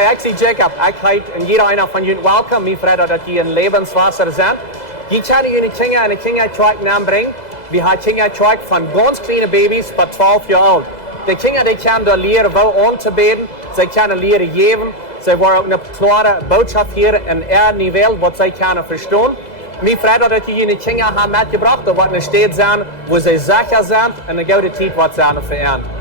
Hi, ik zie Jacob. Ik heet en jeder einer van jullie welkom. Mijn vrienden dat die een levenswasser zijn. Je kan jullie kinderen en de Kjoakj naam brengen. We hebben Kjoakj van ganz kleine baby's tot 12 jaar oud. De kinderen die kunnen daar leren wel aan te beden. Ze kunnen leren geven. Ze worden ook een klare boodschap hier en niveau wat zij kunnen verstaan. Mijn vrienden dat die jullie kinderen hebben metgebracht. Dat wordt een stad zijn waar ze zeker zijn en een goede tijd wat zijn veranderd.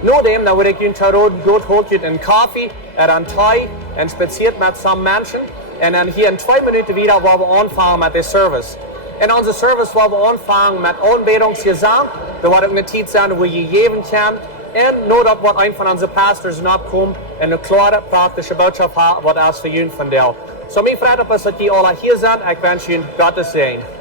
Nadem, dan wil ik jullie terug goed holen een koffie, een thee en spaziert met samen mensen. En dan hier in 2 minuten weer waar we aanvangen met de service. In onze service waar we aanvangen met aanbedingsgezang, dan wordt ook een tijd zijn waar je geven kan. En nadat wat een van onze pastors opkomt en een klare praktische boodschap heeft wat als voor jullie vertelt. Zo mijn vrienden is dat die alle hier zijn. Ik wens jullie Gottes zegen.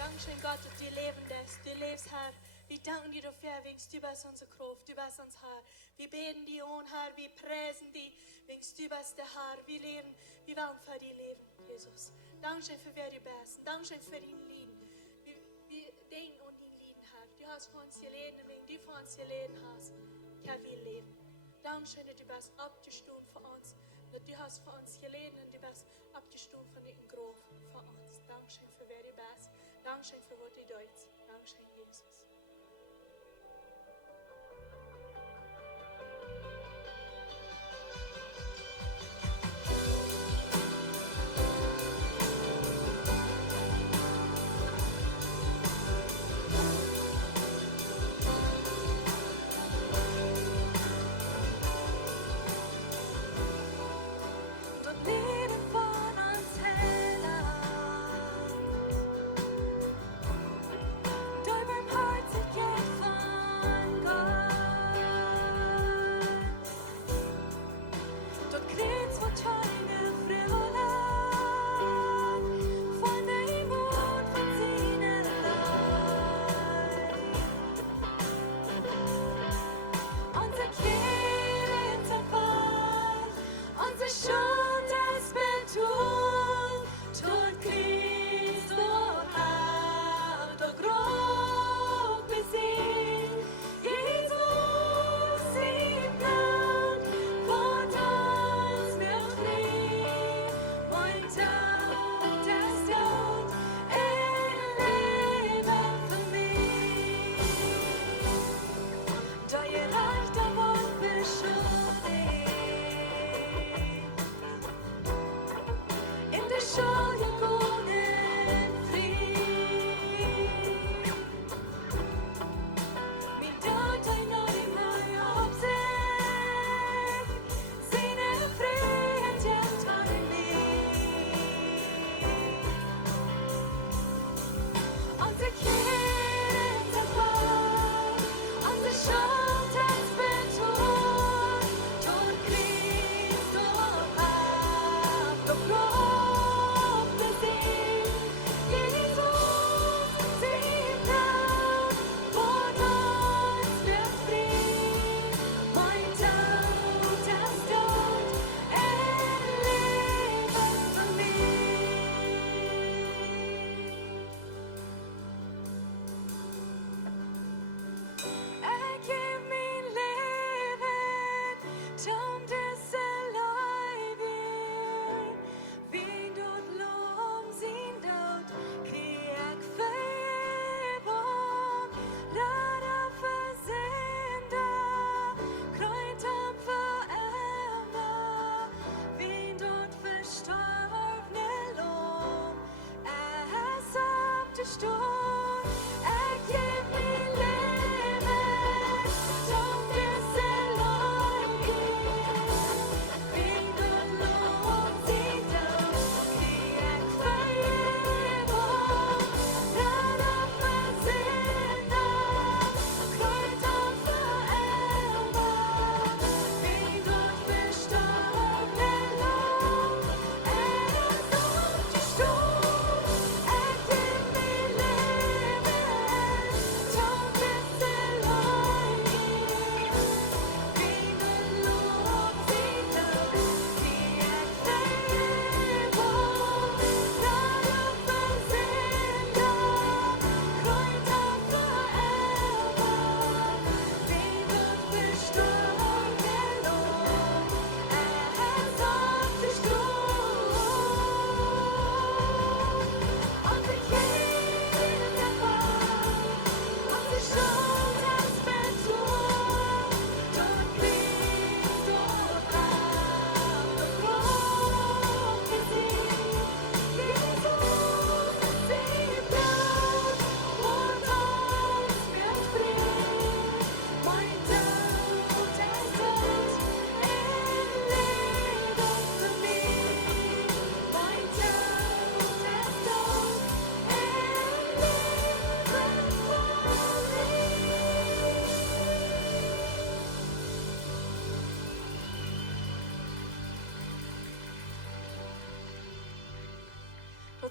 Dankeschön, Gott, dass du leben lässt. Du lebst, Herr. Wir danken dir dafür, wegen du bist unsere Kraft, du bist unser Herr. Wir beten dir an, Herr, wir preisen dich, wegen du bist der Herr. Wir leben, wir wollen für dich leben, Jesus. Dankeschön für wer du bist. Dankeschön für dein Lied. Wir denken an dein Lied, Herr. Du hast für uns gelesen, wegen du für uns gelesen hast, Herr, wir leben. Dankeschön, dass du bist abgestuft für uns. Dass du hast für uns gelesen und du bist abgestuft von dem Grof für uns. Dankeschön für wer du bist. Dankeschön für was du tust. Dankeschön, Jesus.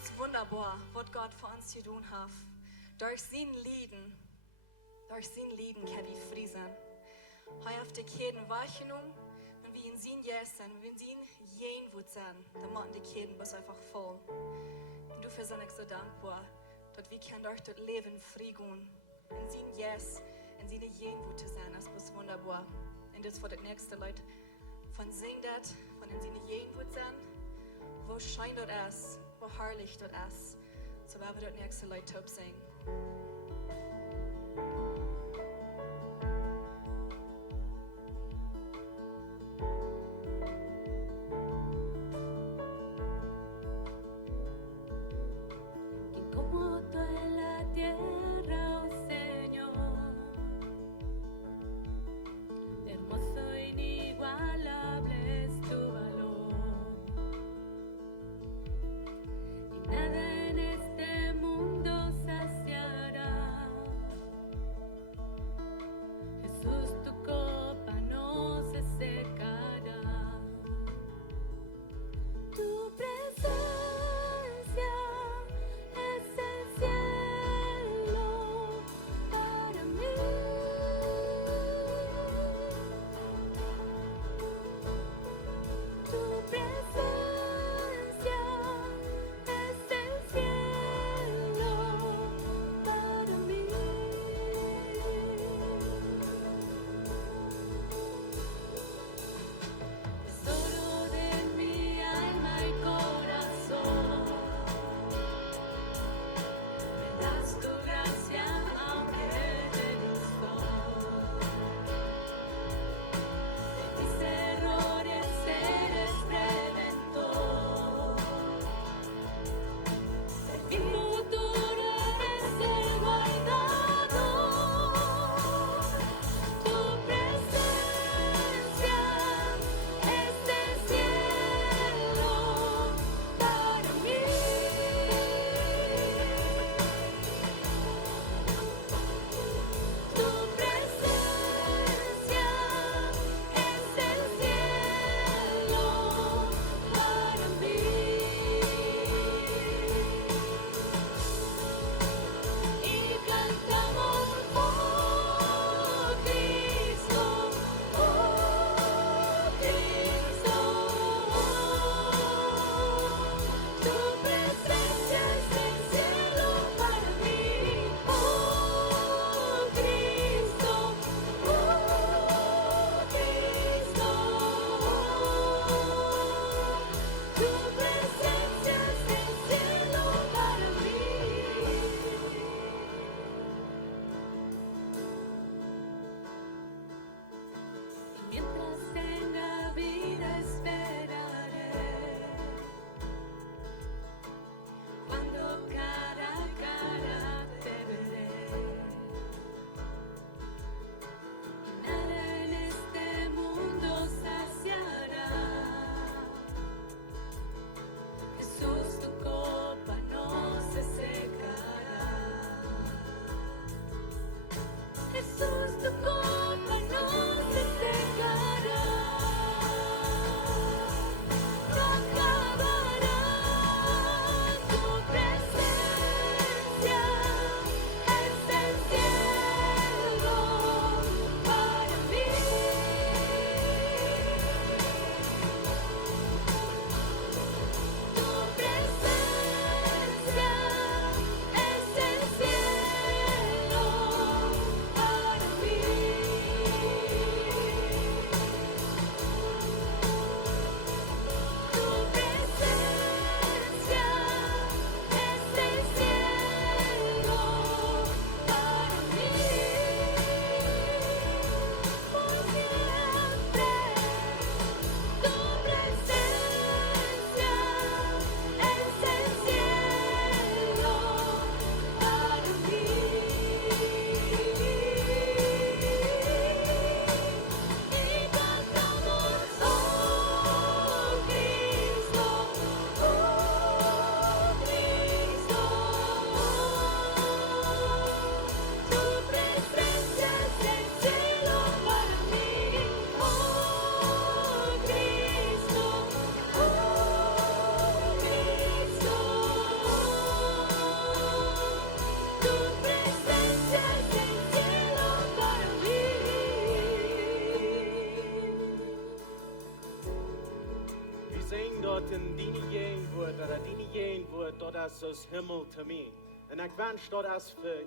ist wunderbar, was Gott für uns zu tun hat. Durch sein Lieden kann wir frei sein. Heute auf die Käden wahrgenommen, wenn wir in sein Yes sind, wenn wir in sein Jenwut sind, dann machen die Käden bis einfach voll. Und dafür bin ich so dankbar, dass wir durch das Leben frei gehen. In sein Yes, in seine Jenwut zu sein, das ist wunderbar. Und das wird das nächste Leute von singen das, von in seine Jenwut sein, wo scheint das ist, wo herrlich das ist. So werden wir das nächste Leute top singen. dat is zoals Himmel te mij. En ik wens dat is voor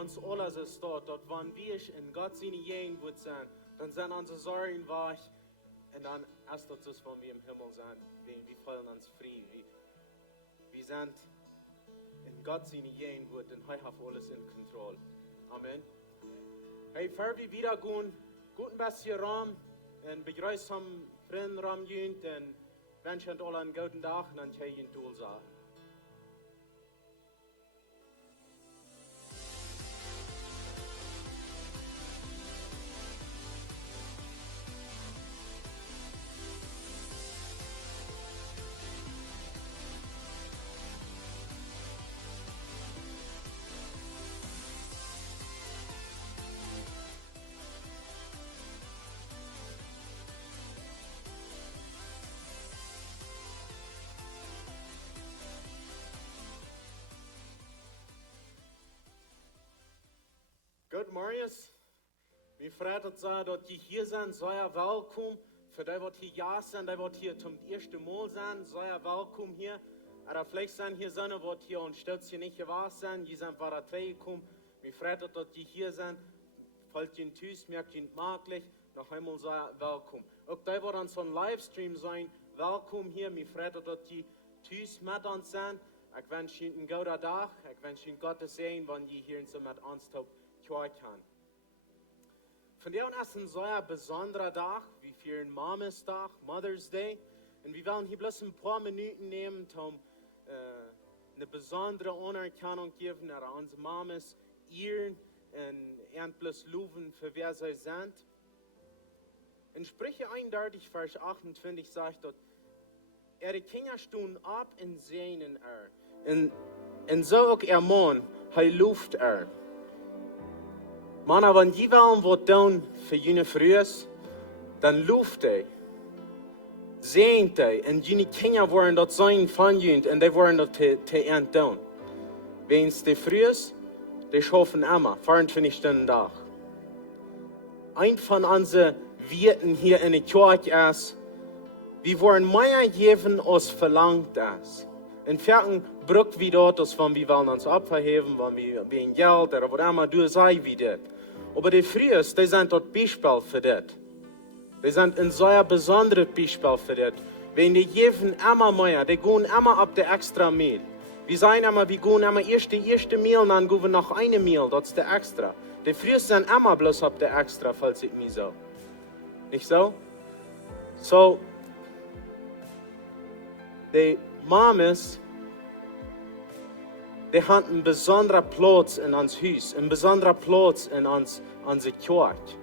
ons alles is dat wanneer we in Gott seine Gegenwart zijn, dan zijn onze zorgen weg. En dan is dat dus van wir im Himmel zijn. Wir fallen uns frei. Wir sind in Gott seine Gegenwart und er hat alles in Kontrolle. Amen. Hey, bevor wir wieder gehen, guten bisschen Raum und begrüßen Freunde Raum und wünschen alle einen guten Tag und dann kann ich Ihnen Tool sagen. Goed, Marius. Wie freut het zijn dat je hier zijn, sei welkom. Voor die wat hier ja zijn, die wat hier zum eerste Mal zijn, sei welkom hier. Aber vielleicht zijn hier Sonne, wat hier und stolz hier nicht gewahr zijn, die zijn para gekommen. Wie freut het dat je hier zijn, fällt je thuis, merkt je magelijk, noch einmal sei welkom. Ook die wat aan zo'n livestream zijn, welkom hier. Wie freut het dat je thuis met ons zijn. Ik wens je een goede dag. Ik wens je Gottes Segen, wanneer je hier zo met ons op Kjoakj gaan. Vandaag is een zeer besondere dag. We vieren Mama's Dag, Mother's Day. En we willen hier bloß een paar minuten nemen om een bijzondere anerkennung geven aan onze Mamas, ehren en bloß loven für wer sie sind. In Sprüche 31, Vers 28 sagt dat die Kinder stonden ab in Sehnen En zo ook Mann, hij looft Maar wenn die willen wat doen voor jullie vroegs, dan looft hij. Zehnt hij. En jullie kinderen worden dat zijn van jullie en die worden dat te eind doen. Wens die vroegs, die schaffen immer, 24 Stunden dag. Ein von unseren Werten hier in der Kjoakj ist, wir wollen mehr geben, als verlangt ist. In vierten braucht wir dort, als wenn wir uns abverheben, wenn wir wegen Geld oder was immer, du sei wie das. Aber die Frühs, die sind dort Beispiel für das. Die sind ein sehr besonderes Beispiel für das. Wenn die geben immer mehr, die gehen immer ab der extra Mehl. Wir sagen immer, wir gehen immer erst die erste Mehl, dann gehen wir noch eine Mehl, das ist der extra. Die Frühs sind immer bloß ab der extra, falls ich mir so. Nicht so? So, die Mamas, die haben einen besonderen Platz in uns Haus, einen besonderen Platz in unsere Kjoakj.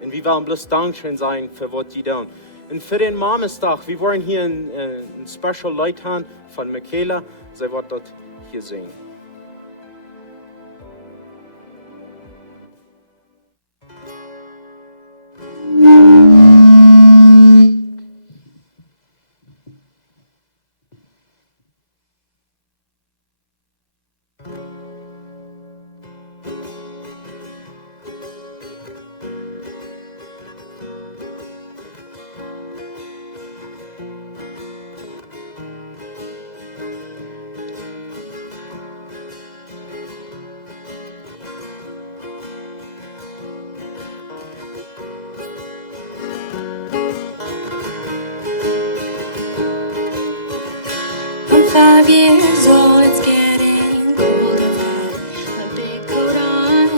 Und wir wollen bloß Dankeschön sein für was die tun. Und für den Mamastag, wir wollen hier ein Special Light haben von Michaela, sie wird dort hier singen. I'm 5 years old, it's getting cold. I've got my big coat on.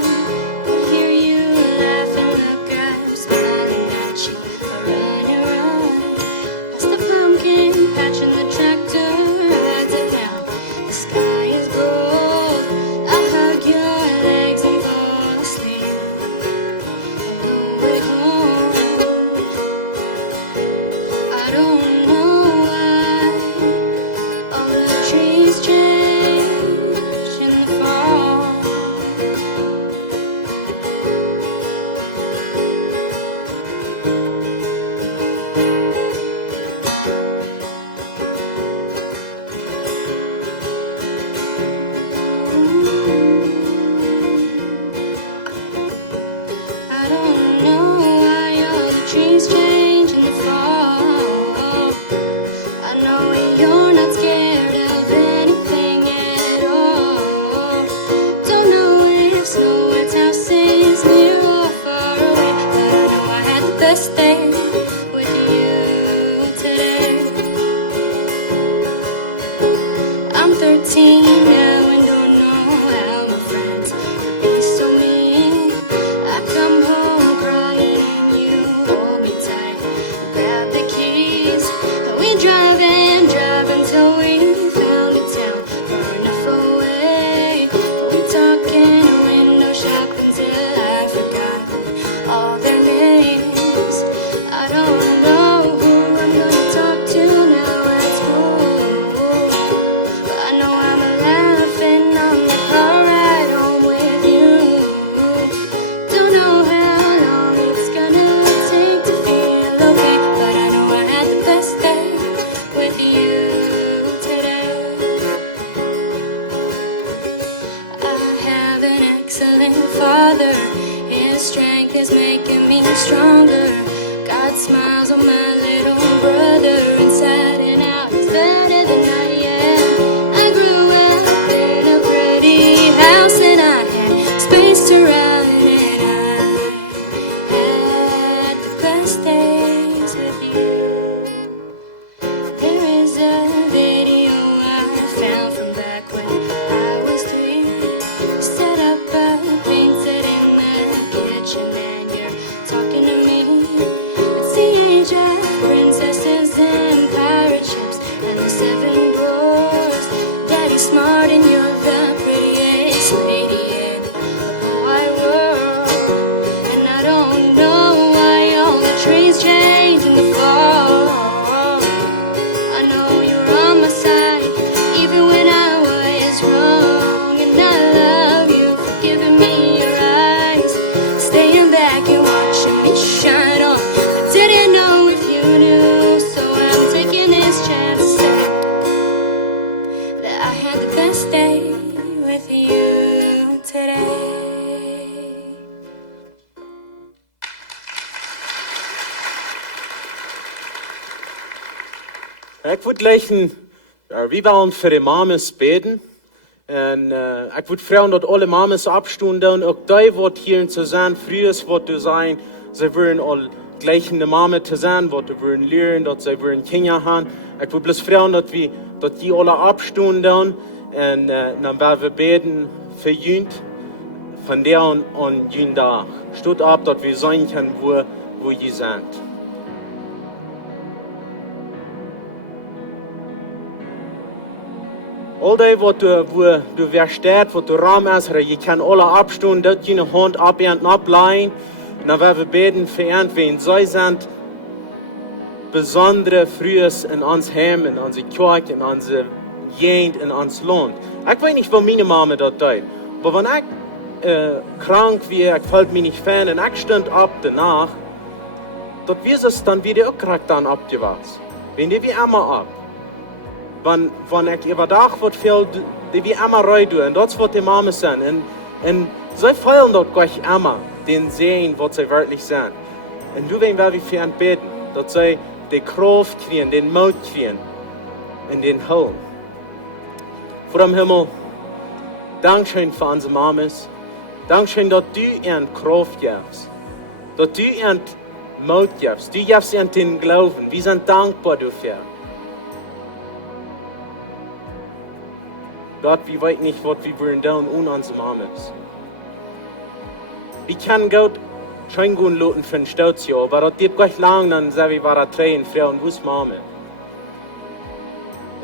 I hear you laughing, look, I'm smiling at you. I run. Past the pumpkin patch and the tractor rides it now. The sky is gold. I hug your legs and fall asleep on the way home. I don't know why all the trees change. excellent Father. His strength is making me stronger. God smiles on my little brother. Inside and out, he's better than I am. I grew up in a pretty house and I had space to run and I had the best days with you. There is a video I found from back when I was 3. Set up a paint set in the kitchen and you're talking to me. It's the age of princesses and pirate ships and the 7 dwarfs. Daddy's smart and you're the prettiest lady in the wide world. And I don't know why all the trees change in the fall. I know you're on my side, even when I was wrong. And I love you for giving me your eyes, staying back and watching me shine on. I didn't know if you knew, so I'm taking this chance to say that I had the best day with you today. Ik wil gleich wie willen voor de mames beden. En ik wil vragen dat alle mames abstunden. Ook die wat hier zu zijn, früher wat du sein. Sie wollen all gleich in der Mame zu sein, wat sie wollen lernen, dass sie wollen Kinder haben. Ich will bloß fragen, dass die alle abstunden. Und dann werden wir beten für Jünd. Von der an Jünd da. Stut ab, dass wir sein können, wo die sind. All die, wo du versteht, wo du Raum hast, je kann alle abstunden, dort je Hand abend ableihen. Und dann werden wir beten für irgendwen. Sie sind besondere Frühes in uns Heim, in unsere Kjoakj, in unsere Gegend, in uns Land. Ich weiß nicht, wo meine Mama dort tut. Aber wenn ich krank wäre, ich fällt mir nicht fern, und ich stund ab danach, dort wird es dann wieder auch gerade dann abgewachsen. Wenn die wie immer ab. Wenn ich überdach wird viel, die wie immer rein tun, und das wird die Mama sein. Und sie feiern dort gleich immer den sehen, was sie wirklich sind. Und du werden wir für ihn beten, dass sie die Kraft kriegen, den Mut kriegen, und den Heil. Vor dem Himmel, Dankeschön für unsere Mamas. Dankeschön, dass du ihnen Kraft gibst. Dass du ihnen Mut gibst. Du gibst ihnen den Glauben. Wir sind dankbar dafür. Gott, wir wissen nicht, was wir wollen tun ohne unsere Mamas. Wir können Gott schon gut lassen für ein Stolzjahr, aber das geht gleich lang, dann sagen wir, war Tränen, Frauen, wo ist Mama?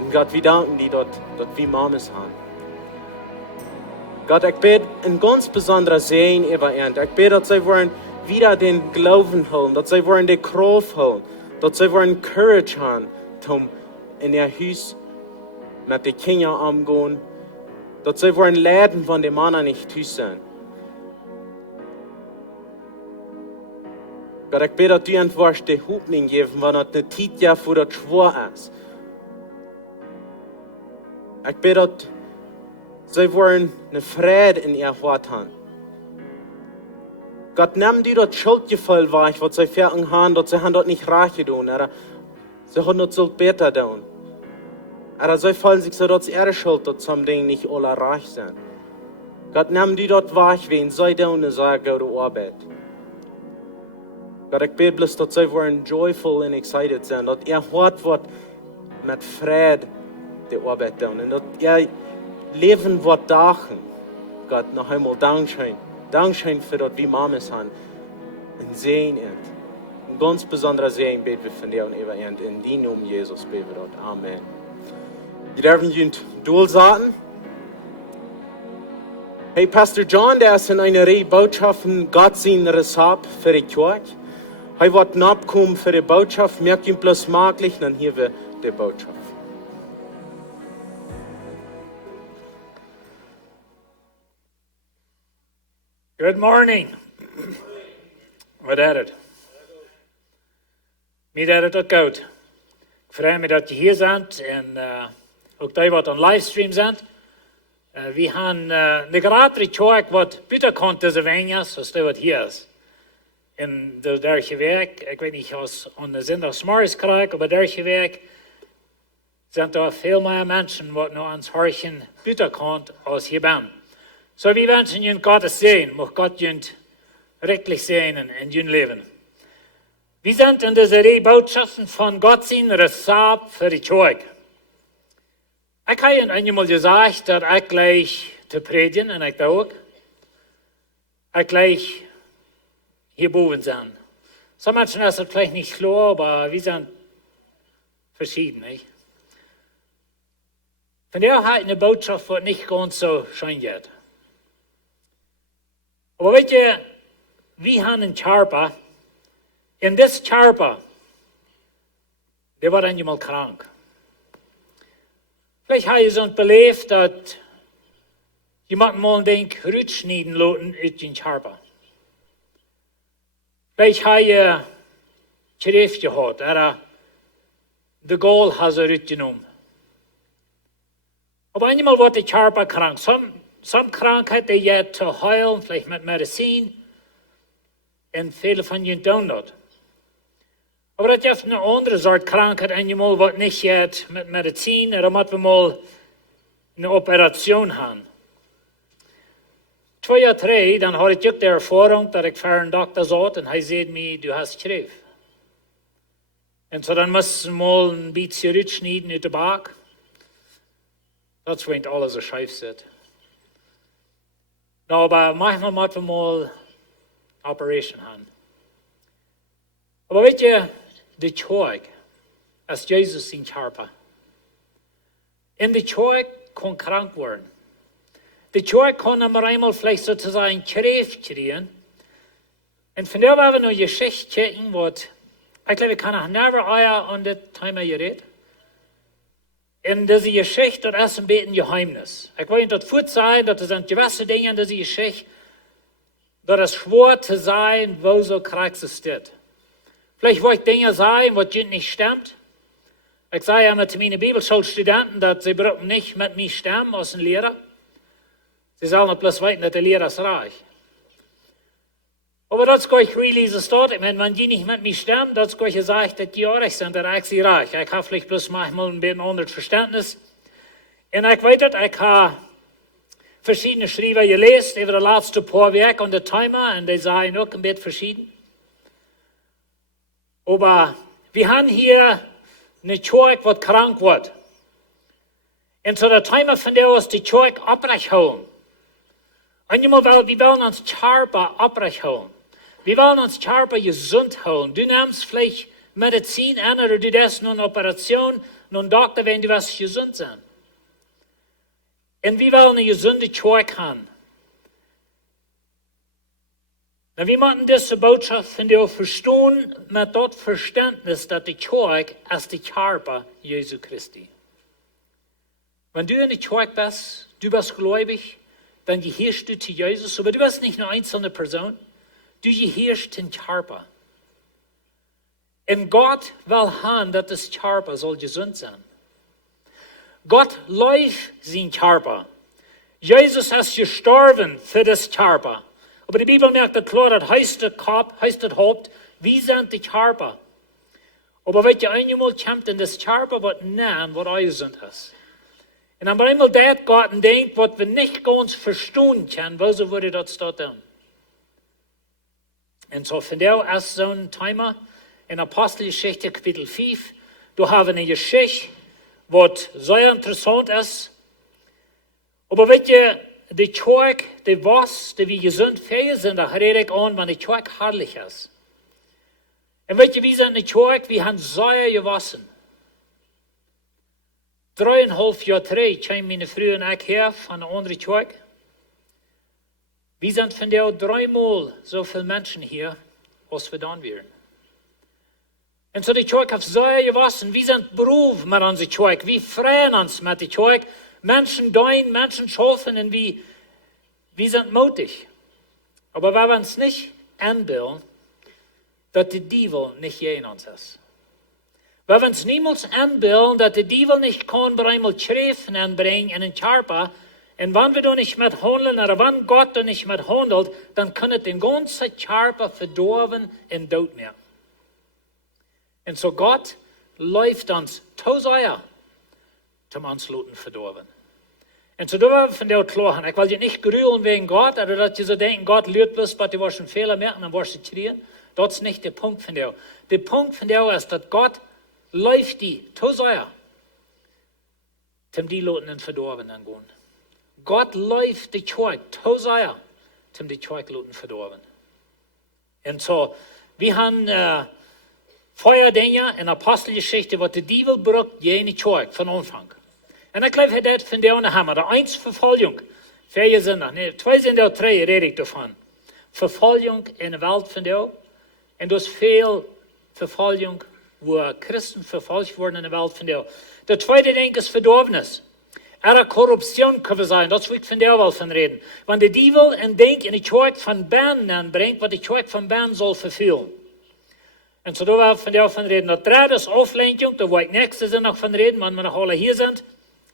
Und Gott, wir danken dir, dass wir Mamas haben. Gott, ich bete ein ganz besonderer Segen über ihn. Ich bete, dass sie wollen wieder den Glauben holen, dass sie wollen die Kraft holen, dass sie wollen Courage haben, um in ihr Haus mit den Kindern umgehen, dass sie wollen lernen, wenn die Männer nicht Haus sind. Gott, ich bete, dass du einfach die Hoffnung geben, wenn es eine Zeit gibt, wo das schwer ist. Ich bete, dass sie wollen eine Freude in ihr Hart haben. Gott, nimm dir das Schuldgefühl weg, was sie fertig haben, dass sie das nicht reich tun, oder sie haben das so besser tun. Oder sie fühlen sich so, dass ihre Schuld, dass zum Ding nicht alle reich sind. Gott, nimm dir das weg, wenn sie tun, und sie gute Arbeit. Gott, ich bete bloß, dass sie wollen joyful und excited sein, dass ihr Hart wird mit Freude die Arbeit tun und dass ihr Leben wird dachen. Gott, noch einmal Dankeschön. Dankeschön für das, wie Mamas haben. Und sehen es. Ein ganz besonderer Segen beten wir von dir und über ihn. In den Namen Jesus beten wir dort. Amen. Wir dürfen jünd durchsagen. Hey, Pastor John, der ist in einer Reihe Botschaften Gott sein Rezapt für die Kjoakj. Er wird nachkommen für die Botschaft. Merkt ihn bloß möglich, dann hier wir die Botschaft. Good morning. Wat is het? Mij is het ook goed. Ik freue mich, dat je hier bent en ook die wat aan livestream zijn. We haben eine gratis Kjoakj wat buitenkant deze wenjas, zoals dat wat hier is. In de derge werk, ik weet niet als aan de zondagsmorgens krijg, maar derge werk zijn er veel meer mensen wat nog ans Harchen buitenkant als hier ben. So we wensen jullie Gottes sehen, mag Gott jullie rechtlich sehen in jullie leven. We zijn in deze drie boodschappen van God zien Rezapt voor de Kjoakj. Ik heb je eenmaal gezegd dat ik gleich te predigen, en ik doe ook. Ik gleich hierboven zijn. Sommige mensen is het vielleicht niet klar, maar we zijn verschieden. Nicht? Von der hat eine Botschaft, die nicht ganz so schön geht. Aber weet je, wir haben einen Charper. In this Charper, der war einmal krank. Vielleicht habe ich so beleefd dat jemand mal een denk rutschnieden laten uit den Charper. Vielleicht habe ich Schrift gehad, de Goal has er uitgenomen. Aber einmal wordt de Charper krank. Some krankheid die je te heilen, vielleicht mit Medizin. En viele van je doen dat. Aber dat heeft een andere soort krankheid einmal wat niet gaat met Medizin. En dan moeten we mal een operatie hebben. 2 jaar 3, dan had ik ook de ervaring dat ik voor een dokter zat en hij zei mij, du hast schreef. En zo dan moesten we mal een beetje uitsnijden uit de buik. Dat is wanneer alles zo scheef zit. Nou, aber manchmal moeten we mal een operation hebben. Aber weet je, de Kjoakj is Jezus zijn Charper. En de Kjoakj kon krank worden. De Kjoakj kon hem maar eenmaal vielleicht sozusagen schreef kriegen. En vandaar hebben we nog een geschichte kijken, wat ik glaube, ik kan nog never aan dit thema geredet. En deze geschichte, dat is een beetje een geheimnis. Ik wil je dat voet zeggen, dat er zijn gewisse dingen in deze geschichte, dat is schwer te zijn, wo zo krank ze staat. Vielleicht wollte ich Dinge sagen, was nicht stimmt. Ich sage ja mit meinen Bibelschulstudenten, dass sie brauchen nicht mit mir stimmen als ein Lehrer. Sie sollen nur bloß wissen, dass der Lehrer ist reich. Aber das kann ich really so stehen. Ich meine, wenn die nicht mit mir stimmen, das kann ich sagen, dass die auch reich sind, dann ist sie reich. Ich habe vielleicht bloß manchmal ein bisschen anderes Verständnis. Und ich weiß, ich habe verschiedene Schreiber gelesen über die letzten paar Werke und das Thema, und die sagen auch ein bisschen verschieden. Aber wir haben hier eine Kjoakj, die krank wird. Und so der Thema von der aus die Kjoakj Opprajcht holen. Einmal wir wollen uns Charper Opprajcht holen. Wir wollen uns Charper gesund holen. Du nimmst vielleicht Medizin an oder du lässt nur eine Operation, nur ein Doktor, wenn du was gesund sein. Und wir wollen eine gesunde Kjoakj haben. Na, wir müssen diese Botschaft von dir verstehen mit dem Verständnis, dass die Kjoakj ist die Charper Jesu Christi. Wenn du in der Kjoakj bist, du bist gläubig, dann gehörst du zu Jesus, aber du bist nicht eine einzelne Person, du gehörst den Charper. Und Gott will haben, dass das Charper soll gesund sein. Gott läuft sein Charper. Jesus ist gestorben für das Charper. Aber die Bibel merkt das klar, das heißt der Kopf, heißt das Haupt, wie sind die Charper. Aber wenn ihr einmal kommt in das Charper, was nein, was euch sind ist. Und dann einmal das Gott denkt, was wir nicht ganz verstehen können, wieso würde das dort tun. Und so von der ist so ein Thema in Apostelgeschichte Kapitel 5, da haben wir eine Geschichte, was sehr interessant ist. Aber wenn ihr die Kjoakj, die was, die wir gesund fähig sind, da rede ich an, wenn die Kjoakj herrlich ist. Und weet je, wie sind die Kjoakj? Wir haben sehr gewassen. 3,5 Jahre terug kwam meine Frau und ich her von einer anderen Kjoakj. Wir sind von der 3-mal so viele Menschen hier, als wir dann wären. Und so die Kjoakj hat sehr gewassen. Wir sind Beruf mit unserer Kjoakj. Wir freuen uns mit der Kjoakj. Menschen deuen, Menschen schaffen und wir sind mutig. Aber wir uns nicht anbilden, dass der Teufel nicht in uns ist. Wir uns niemals anbilden, dass der Teufel nicht kann bei einmal Schrift anbringen in den Charper Und wenn wir da nicht mit handeln, oder wenn Gott da nicht mit handelt, dann kann es den ganzen Körper verdorben in Tod mehr. Und so Gott läuft uns tausend zum Ansluten verdorben. Und so dürfen wir von der klar haben. Ich will dir nicht grühlen wegen Gott, oder dass ihr so denken, Gott lügt bloß, was du warst einen Fehler merken, dann warst du schreien. Das ist nicht der Punkt von der. Der Punkt von der ist, dass Gott läuft die tausend zum die Leute in verdorben gehen. Gott läuft die Kirche tausend zum die Kirche verdorben. Und so, wir haben Feuerdinge in der Apostelgeschichte, was der Teufel braucht, jene Kirche von Anfang. Und ich glaube, das von der haben wir. Eins Verfolgung. Vier sind noch. Nee, zwei sind auch drei, rede ich davon. Verfolgung in der Welt von der. Und das viel Verfolgung, wo Christen verfolgt wurden in der Welt von der. Der zweite Ding ist Verdorbenes. Eine Korruption kann wir sein, das will ich von der Welt von reden. Wenn der Teufel ein Ding in die Kirche von Bern anbringt, was die Kirche von Bern soll verfehlen. Und so da will ich von der von reden. Das dritte ist Auflenkung, da will ich nächstes noch von reden, wenn wir noch alle hier sind.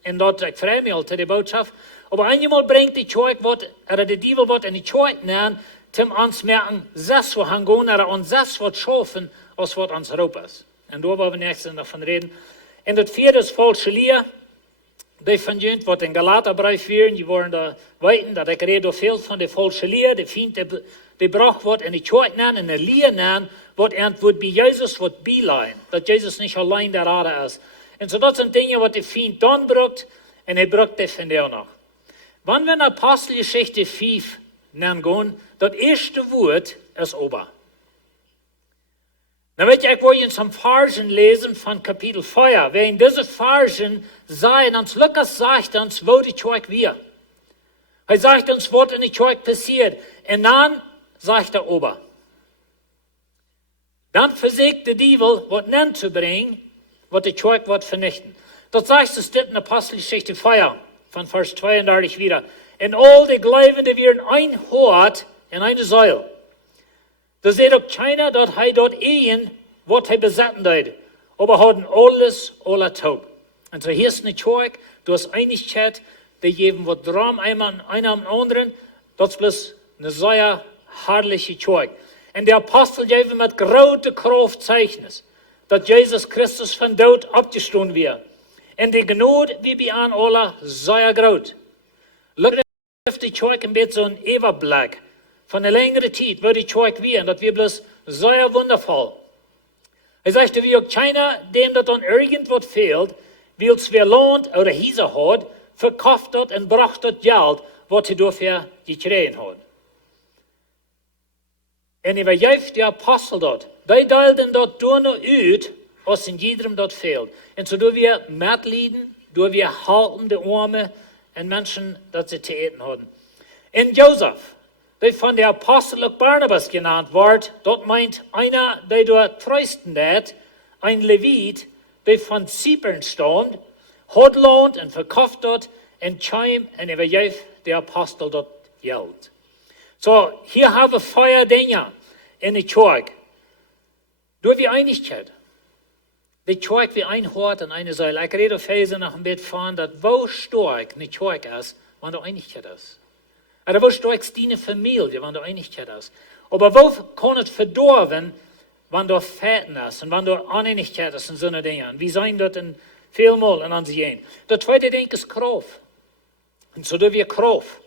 Und dort, ich freue mich halt, die Botschaft. Aber einmal bringt die Kirche, oder der Teufel wird in die Kirche nehmen, zum uns merken, das was hingehen, oder uns das was schaffen, als was uns Raub ist. Und da wollen wir nächstes noch von reden. Und das vierte ist falsche Lehre. Die von jenen, was in Galaterbrief führen, die wollen da weiten, dass ich rede viel von der falschen Lehre, die findet, die braucht wird in die Kirche nehmen, in der Lehre nehmen, wird bei Jesus wird beileihen, dass Jesus nicht allein der Rade ist. Und so das sind Dinge, was die Feind dann braucht, und er braucht das von der noch. Wenn wir in Apostelgeschichte 5 nennen gehen, das erste Wort ist Ober. Dann will ich wollen zum Versen lesen von Kapitel 4. Wer in diese Versen sagen, uns Lukas sagt uns, wo die Kirche wir. Er sagt uns, was in der Kirche passiert. Und dann sagt er Ober. Dann versucht der Teufel, was hinzubringen, was die Kirche wird vernichten. Das sagt es in Apostelgeschichte 4, von Vers 32 wieder. Und all die Gläubigen werden ein Hort in eine Säule. Da seht auch keiner, dass er dort was er besetzen hat. Aber er hat alles, alle taub. Und so hier ist eine Kirche, du hast Einigkeit, die geben was drum, einer am anderen. Das ist bloß eine sehr herrliche Kirche. Und der Apostel geben mit großer Kraft Zeichnis, dass Jesus Christus von Tod abgestanden wird. Und die Gnade, wie bei an alle, sehr groß. Look auf die Kirche ein bisschen so ein Überblick von einer längeren Zeit, wo die Kirche wir, und das wird bloß sehr wundervoll. Er sagt, wie auch keiner, dem das dann irgendwas fehlt, weil es wer lohnt oder Hiese hat, verkauft hat und bracht das Geld, was er dafür gekriegt hat. Und er verjeft die Apostel dort. Die teilten dort nur noch aus, was in jedem dort fehlt. Und so tun wir Mitleiden, tun wir halten die Arme und Menschen, dass sie zu essen haben. Und Joseph, der von der Apostel auch Barnabas genannt wird, dort meint einer, der dort trösten hat, ein Levit, der von Zypern stand, hat lohnt und verkauft dort und kam und er verjeft der Apostel dort Geld. So, hier haben wir vier Dinge in der Kirche. Durch die Einigkeit. Die Kirche wie ein Hort und eine Säule. Ich rede auf Hese noch ein bisschen von, dass wo stark eine Kirche ist, wenn du Einigkeit ist. Oder wo stark ist deine Familie, wenn du Einigkeit ist. Aber wo kann es verdorben, wenn du Fetten ist und wenn du Uneinigkeit ist und so eine Dinge. Und wie sein das in vielmal in uns gehen. Der zweite Ding ist Kraft. Und so durch wir Kraft.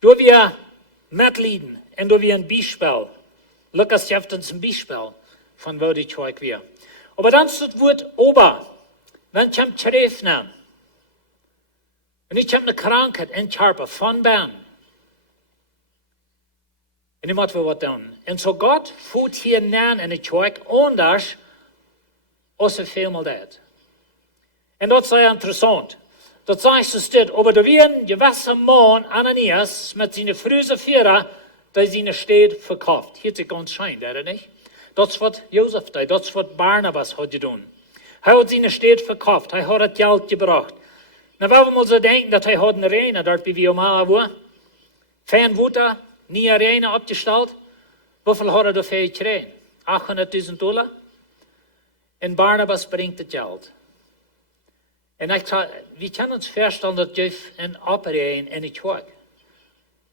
Durch wir Mitleiden und durch wir ein Beispiel. Lukas gibt uns ein Beispiel von wo die Kirche wir. Aber dann ist das Wort Ober. Wenn ich Treff nehmen. Und ich habe eine Krankheit in Körper von Bern. Und ich muss was tun. Und so Gott führt hier näher in der Kirche anders, als er vielmal das. Und das ist sehr interessant. Das sagt es dort, aber da werden ein gewisser Mann, Ananias, mit seinen frühen Führer, der seine Städte verkauft. Hier ist es ganz schein, oder nicht? Das ist, was Josef da, das ist, was Barnabas hat getan. Er hat seine Städte verkauft, er hat das Geld gebracht. Na, wenn wir mal so denken, dass er hat eine Reine, dort wie wir mal waren, Fernwutter, nie eine Reine abgestellt, wie viel hat er dafür gekriegt? $800.000. Und Barnabas bringt das Geld. En we kunnen ons voorstellen dat je een operating in de kerk.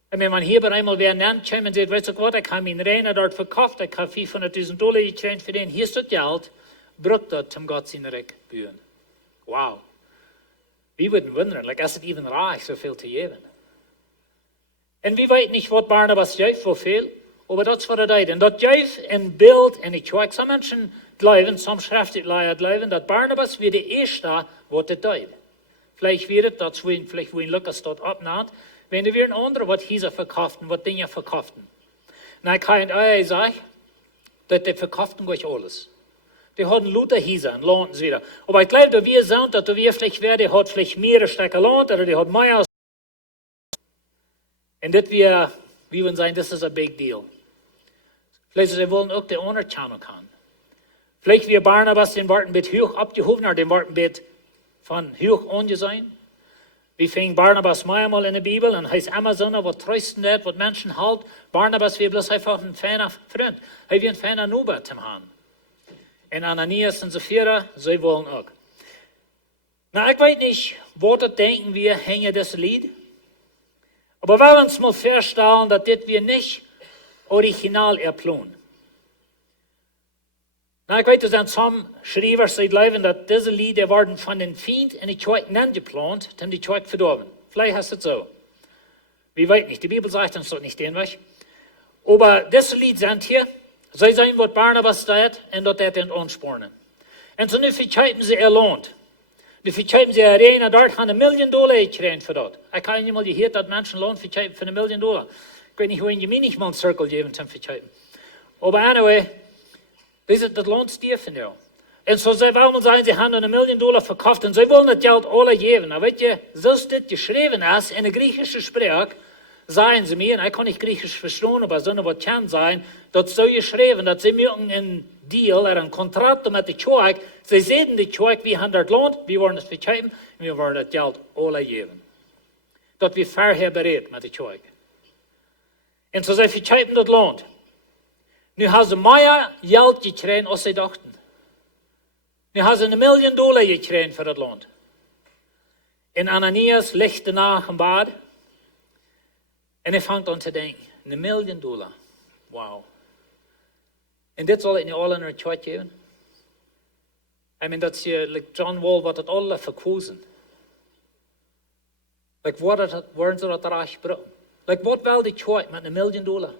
En wenn man hier bei einmal wer nennt, kommt und sagt, weißt du Gott, ich habe meinen Rainer dort verkauft, ich habe $500,000 gekriegt für den, hier ist das Geld, braucht das zum Gott sein Reich bühen. Wow. Wir würden wundern, like, ist es even reich, so viel zu geben? Und wir weten nicht, was Barnabas geeft, wofür, aber das war das. Und das geeft ein Bild in die Kerk. Some Menschen glauben, some Schriftgelehrte glauben, dass Barnabas wie der Erste, was das tut. Vielleicht wird das, vielleicht wollen Lukas dort abnimmt, wenn wir ein anderer, was Häuser verkaufen, was Dinge verkaufen. Na, ich kann euch sagen, dass die verkaufen euch alles. Die haben Luther Häuser und lohnen sie wieder. Aber ich glaube, dass wir sind, dass wir vielleicht wer, die hat vielleicht mehrere Stücke Land oder die hat mehr. Und das wir wollen sagen, das ist ein big deal. Vielleicht sie wollen auch die Anerkennung haben. Vielleicht wir Barnabas den Worten mit hoch abgehoben, oder den Worten mit von hoch angesehen. Wir fingen Barnabas mal in der Bibel und heißt Amazon, was trösten das, was Menschen halt. Barnabas wir bloß einfach ein feiner Freund. Er wie ein feiner Nuber zum haben. Und Ananias und Sapphira, sie wollen auch. Na, ich weiß nicht, wo das denken wir, hängen das Lied. Aber wir uns mal feststellen, dass das wir nicht original erplanen. Na, ich weiß, dass an some Schreiber sie glauben, dass diese Lieder werden von den Feind in die Kerk nicht geplant, um die Kerk verdorben. Vielleicht ist es so. Wir wissen nicht, die Bibel sagt uns das nicht ähnlich. Aber diese Lieder sind hier, sie sagen, was Barnabas sagt, und dort den anspornen. Und so nu verkaufen sie erlohnt. Nu verkaufen sie Arena, dort haben $1 Million gekriegt für das. Ich habe nicht mal gehört, dass Menschen Lohn verkaufen für $1 Million. Ich weiß nicht, wohin die mir nicht mal einen Circle geben zum Verkaufen. Aber anyway, das lohnt es dir von dir. Und so sie wollen sagen, sie haben $1 Million verkauft und sie wollen das Geld alle geben. Aber weißt du, so ist das geschrieben ist in der griechischen Sprache, sagen sie mir, und ich kann nicht Griechisch verstehen, aber so was kann sein, das so geschrieben, dass sie mir einen Deal oder einen Kontrakt mit der Kerk, sie sehen die Kerk, wir haben das Lohn, wir wollen es verkaufen, und wir wollen das Geld alle geben. Das wir vorher berät mit der Kerk. Und so sie verkaufen das Lohn. Nu haben sie mehr Geld gekriegt, als sie dachten. Nu haben sie $1 Million gekriegt für das Land. Und Ananias liegt danach im Bad. Und er fängt an zu denken, $1 Million. Wow. Und das soll ich nicht alle in der Kerk geben? Ich meine, das hier, like John Wall, wird das alle verkosen. Like, wollen sie das reich bringen? Like, was will die Kerk mit $1 Million?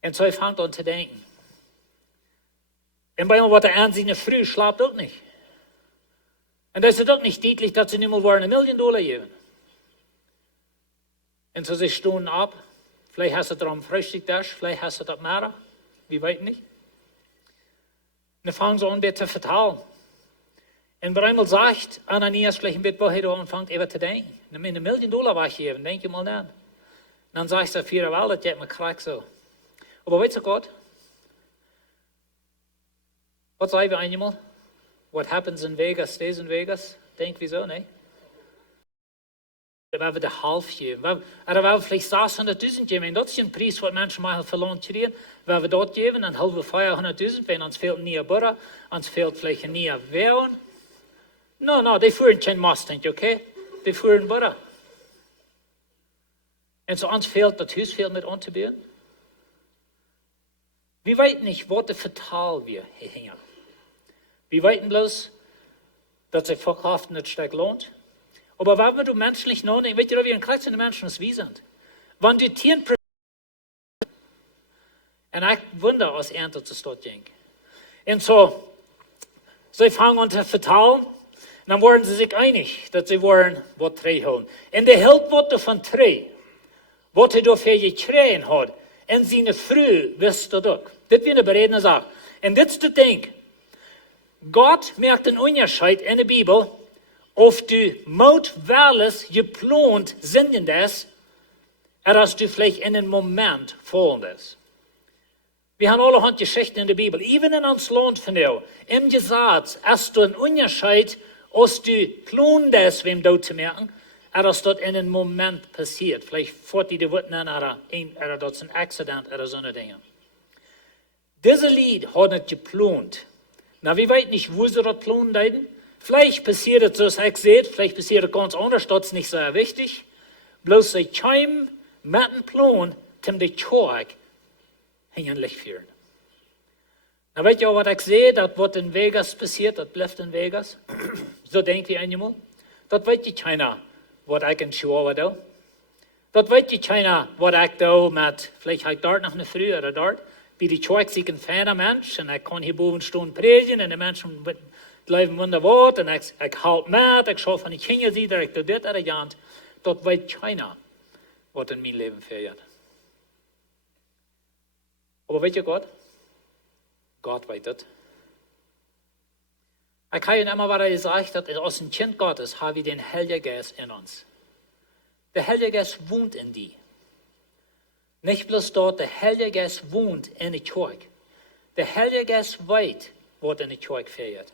Und so fängt an zu denken. Und bei ihm, was der Ansehen früh schlaft auch nicht. Und das ist auch nicht deutlich, dass sie nicht mal $1 Million geben. Und so sie stunden ab. Vielleicht hast du darum Frühstück das, vielleicht hast du das mehr. Wir wissen nicht. Und dann fangen sie an, zu vertalen. Und bei einmal sagt Ananias vielleicht ein bisschen, woher du anfängt, eben zu denken. $1 Million was geben, denk je mal nach. Und dann sagt Sapphira, wel, das geht mir krank so. Aber weißt du Gott, was sagen wir einmal? What happens in Vegas stays in Vegas? Denk wieso, ne? Wenn wir den half geben, oder wenn wir vielleicht 600.000 geben, das ist ein Preis, was Menschen mal verloren kriegen. Wenn wir dort geben, dann haben wir 500.000, wenn uns fehlt nie ein Burger, uns fehlt vielleicht nie ein Währung. No, die führen kein Mustang, okay? Die führen Burger. Und so uns fehlt, das Haus fehlt mit anzubieten. Wir wissen nicht, was der Vertal wir hier hängen. Wir wissen bloß, dass sich Verkaufen nicht stark lohnt. Aber wenn du menschlich nachdenkst, weißt du, wie ein Kreis in den Menschen ist, wie sind. Wenn du 10% und ich wundere, als Ernte zu dort ging. Und so, sie fangen an zu vertalen, dann waren sie sich einig, dass sie wollen, was 3 holen. Und der Held wurde von 3, was er dafür gekriegt hat, in seine Früh wisst du doch. Das wird eine beredene Sache. Und das ist das Ding. Gott merkt einen Unterschied in der Bibel, ob du mutwillig geplant sindendes, oder dass du vielleicht in einem Moment fallendes. Wir haben allerhand Geschichten in der Bibel, even in uns Land von dir. Im Gesetz hast du einen Unterschied, als du planst, wem du zu merken, oder dass das in einem Moment passiert. Vielleicht fährt die Witten an, oder das ist ein Accident, oder so eine Dinge. Diese Lied hat nicht geplant, Na, wir weten nicht, wo sie das planen deuten. Vielleicht passiert es, so als ich sehe, vielleicht passiert es ganz anders, das ist nicht so wichtig. Bloß sie kommen mit einem Plan, um die Kjoakj in Licht führen. Na, weet je auch, was ich sehe, das was in Vegas passiert, das bleibt in Vegas. So denkt ihr einmal. Das weiß ja keiner, was ich in Chihuahua da. Das weiß ja keiner, was ich da mit, vielleicht habe ich dort noch eine Früh oder dort. Wie die Kjoakj sind ein feiner Mensch und ich kann hier oben stehen predigen und die Menschen bleiben wunderbar und ich halte mit, ich schaue von den Kindern, ich tue das oder das. Das weiß keiner, was in meinem Leben fehlt. Aber weiß ihr Gott? Gott weiß das. Ich habe Ihnen immer wieder gesagt, dass als ein Kind Gottes haben wir den Heiligen Geist in uns. Der Heilige Geist wohnt in dir. Nicht bloß dort, der Heilige Geist wohnt in der Kjoakj. Der Heilige Geist weiß, was in der Kjoakj fehlt.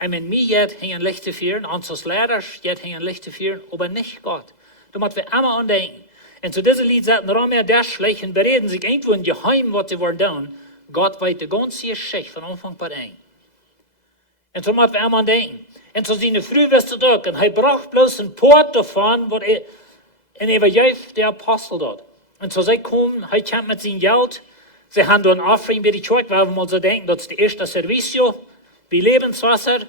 Ich meine, mir jetzt hängen Lichter führen, uns Lehrer jetzt hängen Lichter führen, aber nicht Gott. Da müssen wir immer andenken. Und zu diesem Lied sagten Römer, der schlecht und bereden sich irgendwo in Geheim, was sie wollen tun. Gott weiß die ganze Geschichte von Anfang bis Ende. Und so müssen wir immer denken. Und so sind die früh wirst du durch. Und er braucht bloß ein Port davon, wo in Evangelium der Apostel dort. Und so sie kommen, er kommt mit seinem Geld. Sie haben da ein Offering bei der Kjoakj, weil wir mal so denken, das ist das erste Servicio, bei Lebenswasser.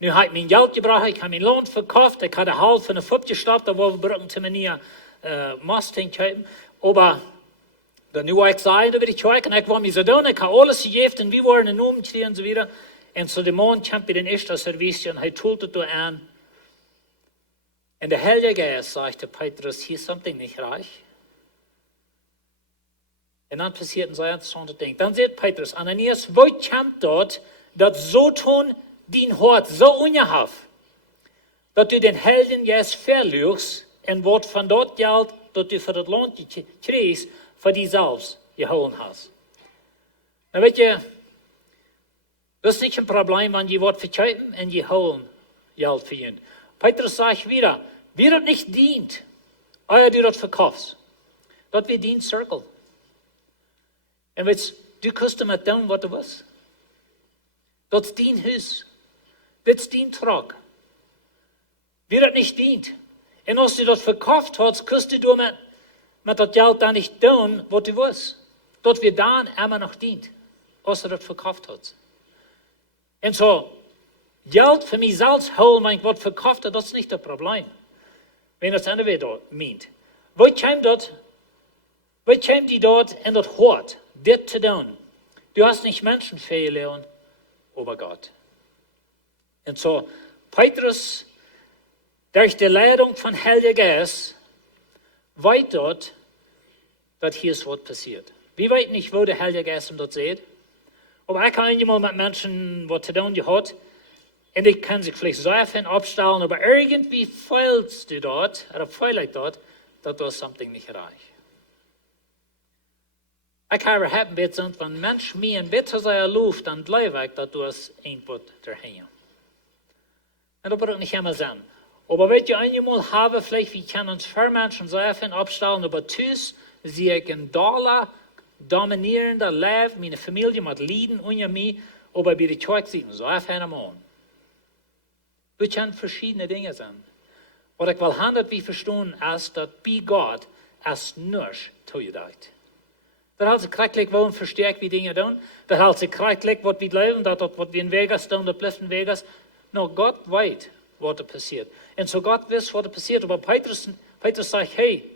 Nu habe ich mein Geld gebracht, ich habe mein Lohn verkauft, ich habe halb von der Fupp gestoppt, da wo wir brauchen zu mir Mustang kaufen. Aber dann nu ich sagen über die Kjoakj, und ich war mir so tun, ich habe alles gegeben, und wir waren in Umkrieg und so wieder. Und so der Mann kommt bei den ersten Service und er tut es an. Und der Heilige Geist sagte Petrus, hier ist something nicht reich. Und dann passiert ein sehr interessantes Ding. Dann sagt Petrus, Ananias, wo kommt dort, dass so tun, dein Hort so ungehaft, dass du den Heiligen Geist verlierst und was von dort Geld, dass du für das Land kriegst, für dich selbst geholt hast. Na, weet je, das ist nicht ein Problem, wenn die was verkaufen und die holen Geld für ihn. Petrus sagt wieder, wie das nicht dient, euer die das verkaufst. Das wird dient Circle. Und weißt du, kannst damit tun, was du willst. Das ist dein Haus. Das ist dein Trag. Wie das nicht dient. Und als du das verkauft hast, kannst du mit das Geld dann nicht tun, was du willst. Das wird dann immer noch dient, als du das verkauft hast. Und so, Geld für mich selbst holen, mein Gott verkauft, das ist nicht das Problem. Wenn das andere dort meint. Wo kommt die dort in das Hort, das zu tun? Du hast nicht Menschenfähig lernen, aber Gott. Und so, Petrus, durch die Leitung von Heiligen Geist, weiß dort, dass hier ist was passiert. Wir wissen nicht, wo der Heilige Geist dort sieht. Aber ich habe einmal mit Menschen, was zu tun gehabt, und ich kann sich vielleicht sehr viel abstellen, aber irgendwie fehlst du dort, oder fehlt dort, dass du something nicht erreicht. Ich habe haben bisschen, wenn Mensch mir ein bisschen sehr Luft, dann bleibe ich, dass du es irgendwo dahin. Und das wird nicht immer sein. Aber wenn ich einmal habe, vielleicht, wir können uns für Menschen sehr viel abstellen, aber tschüss, sehe ich ein Dollar, dominierender Leben, meine Familie mit Leiden unter mir, aber bei der Kjoakj sieht man so ein Mann. Das können verschiedene Dinge sein. Was ich will haben, dass wir verstehen, ist, dass bei Gott es nur zugedacht. Das heißt, kreuzlich wollen verstärkt, wie Dinge tun. Das heißt, kreuzlich, was wir leben, das was wir in Vegas tun, das bleibt in Vegas. No, Gott weiß, was da passiert. Und so Gott weiß, was da passiert. Aber Petrus sagt, hey,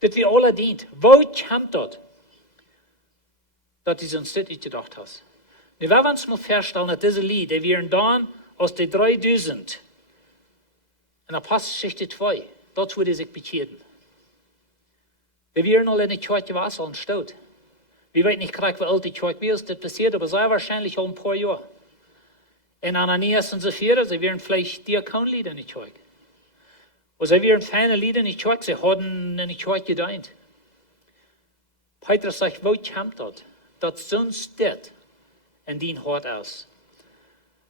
das wir alle dient. Wo kommt das? Dass du uns das nicht gedacht hast. Nu, wir uns mal feststellen, dass diese Lied, die wir dann aus den 3000, in Apostelgeschichte 2, dort wurde sich bekehren. Die wir noch in der Kjoakj gewesen und steht. Wir wissen nicht gerade, wie alt die Kjoakj ist, das passiert, aber sehr wahrscheinlich auch ein paar Jahre. In Ananias und Sapphira, sie wären vielleicht Diakonlieder in der Kjoakj. Und sie wären feine Lieder in der Kjoakj, sie hatten in der Kjoakj gedient. Petrus sagt, wo kommt das? Das sonst das in dein Hort aus.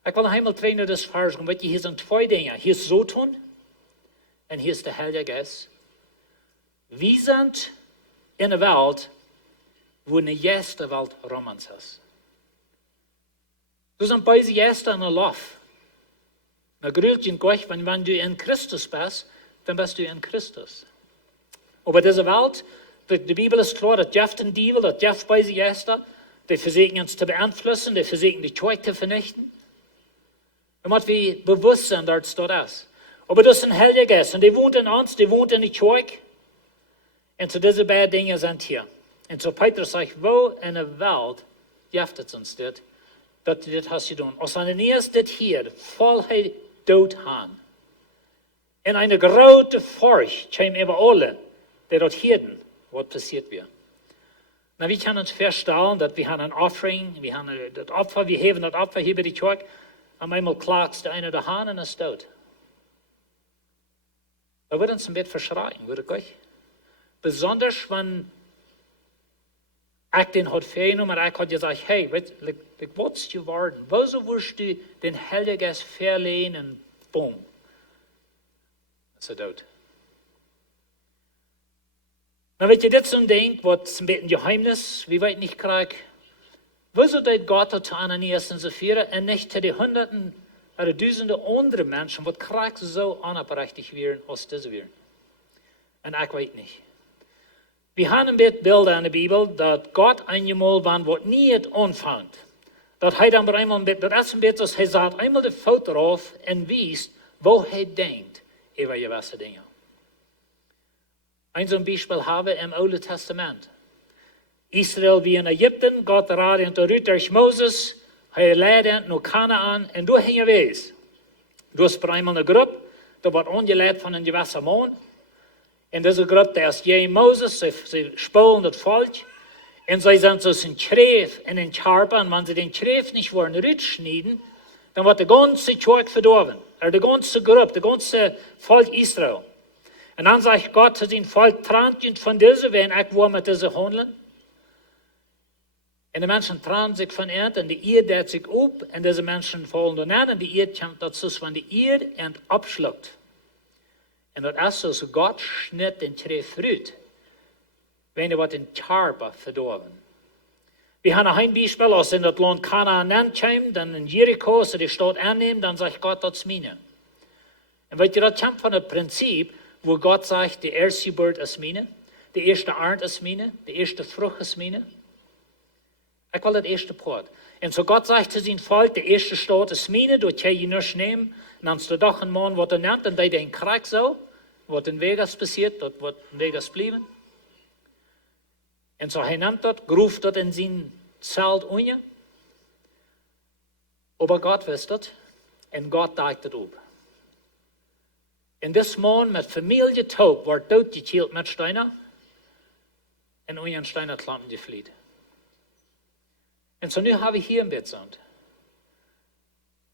Ich will einmal trainen das Vers, und hier sind zwei Dinge. Hier ist Soton und hier ist der Heilige Geist. Wir sind in einer Welt, wo eine erste Welt Romans ist. Du sind beide Gäste an der Lauf. Na grüßt in Gott, wenn du in Christus bist, dann bist du in Christus. Aber diese Welt, die Bibel ist klar, das Gift den Diebel, das Gift beide Gäste, die versuchen uns zu beeinflussen, die versuchen die Kirche zu vernichten. Da muss wir bewusst sein, dass es dort ist. Aber das sind Heiliger Geist und die wohnt in uns, die wohnt in der Kirche. Und so diese beiden Dinge sind hier. Und so Petrus sagt, wo in der Welt gibt es uns das, dass du das hast getan. Als Ananias das hier vollheit dood haben. In eine große Furcht kam über alle, die dort hielten, was passiert wird. Na, wir können uns vorstellen, dass wir haben ein Offering, wir haben das Opfer, wir heben das Opfer hier bei der Kirche, und einmal klagst der eine der Hahn und ist tot. Da wird uns ein bisschen verschreien, würde ich euch. Besonders, wenn ich den hat vergenommen und ich hat gesagt, hey, was du warten? Wieso willst du den Heiligen Geist verlehnen und boom, ist er tot. Na, wenn ihr das so denkt, was ein bisschen Geheimnis, wie weit nicht krieg, wieso hat Gott zu Ananias und Sapphira und nicht zu den Hunderten oder Tausenden anderen Menschen, was krieg so unabsichtlich wären, als diese wären? Und ich weiß nicht. Wir haben ein bisschen Bilder in der Bibel, dass Gott einmal wann was nie anfängt. Dass er dann einmal ein bisschen, das ist ein bisschen, er sagt einmal die Foto auf und wies, wo er denkt über gewisse Dinge. Ein so ein Beispiel haben wir im Alten Testament. Israel wie in Ägypten, Gott raadde und Ruth durch Moses, er leidde nach Kanaan und du hing wees. Du hast einmal eine Gruppe, die wird angeleitet von einem gewissen Mann. In dieser Gruppe, der ist je Moses, sie spolen das Volk. Und sie sind so in Schreef in den Charpen. Und wenn sie den Schreef nicht wollen rutschneiden, dann wird die ganze Kirche verdorben. Oder die ganze Gruppe, das ganze Volk Israel. Und dann sagt Gott zu dem Volk, trennt von dieser, wenn ich will mit dieser handeln. Und die Menschen trennen sich von ihr, und die Erde dehrt sich auf, und diese Menschen fallen dann an, und die Erde kommt dazu, wenn die Erde abschluckt. Und das ist so, Gott schnitt den Schreef früh, wenn er was in Charpe verdorben. Wir haben ein Beispiel, als in das Land Kanaan kam, dann in Jericho, als die Stadt annehmen, dann sagt Gott, das ist meine. Und weil ihr das kommt von dem Prinzip, wo Gott sagt, die erste Geburt ist meine, die erste Ernte ist meine, die erste Frucht ist meine. Ich will das erste Part. Und so Gott sagt zu seinem Volk, die erste Stadt ist meine, du kannst je nicht nehmen. Und dann ist der Doch ein Mann, was er nennt, und der den Krieg so, was in Vegas passiert, das wird in Vegas bleiben. Und so er nimmt das, ruft das in sein Zelt un. Aber Gott wist das, und Gott deckt das auf. Und das Mann mit Familie taub wird doodgekillt mit Steinen, und einen Steiner klampen gefliehen. Und so nu haben wir hier ein bisschen.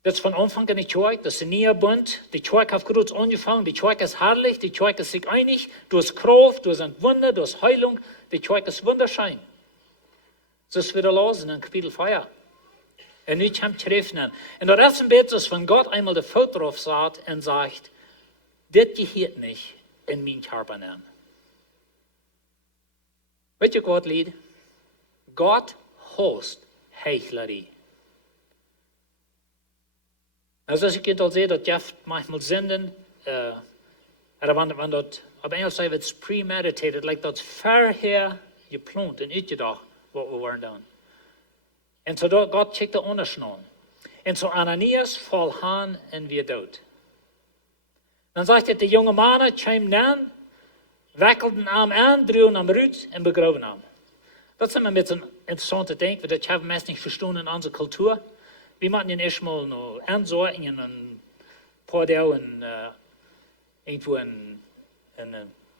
Das ist von Anfang an die Kirche, das ist ein neuer Bund. Die Kirche hat kurz angefangen, die Kirche ist herrlich, die Kirche ist sich einig, du hast Kraft, du hast ein Wunder, du hast Heilung, die Kirche ist wunderschön. Das ist wieder lesen in Kapitel 4. Und nu kommt Treffen. Und das ist ein bisschen, wenn Gott einmal der Foto drauf sagt und sagt, das gehört nicht in mein Körper an. Weet je Gott lied? Gott hasst Heuchlerie. Also als ich al zei, dat je manchmal zenden, wenn dat, op Engels zeggen we het premeditated, like dat vorher geplant en uitgedacht, wat we waren doen. En zo dat God checkt de ondersnoen. En zo Ananias val aan en weer dood. Dan zegt het, de jonge mannen kwamen aan, wekkelden hem aan, droegen hem uit en begraven hem. Dat is een beetje interessant ding, want dat hebben we meest niet verstaan in onze cultuur. We moeten ihn erstmal noch ansorgen und ein paar Tage irgendwo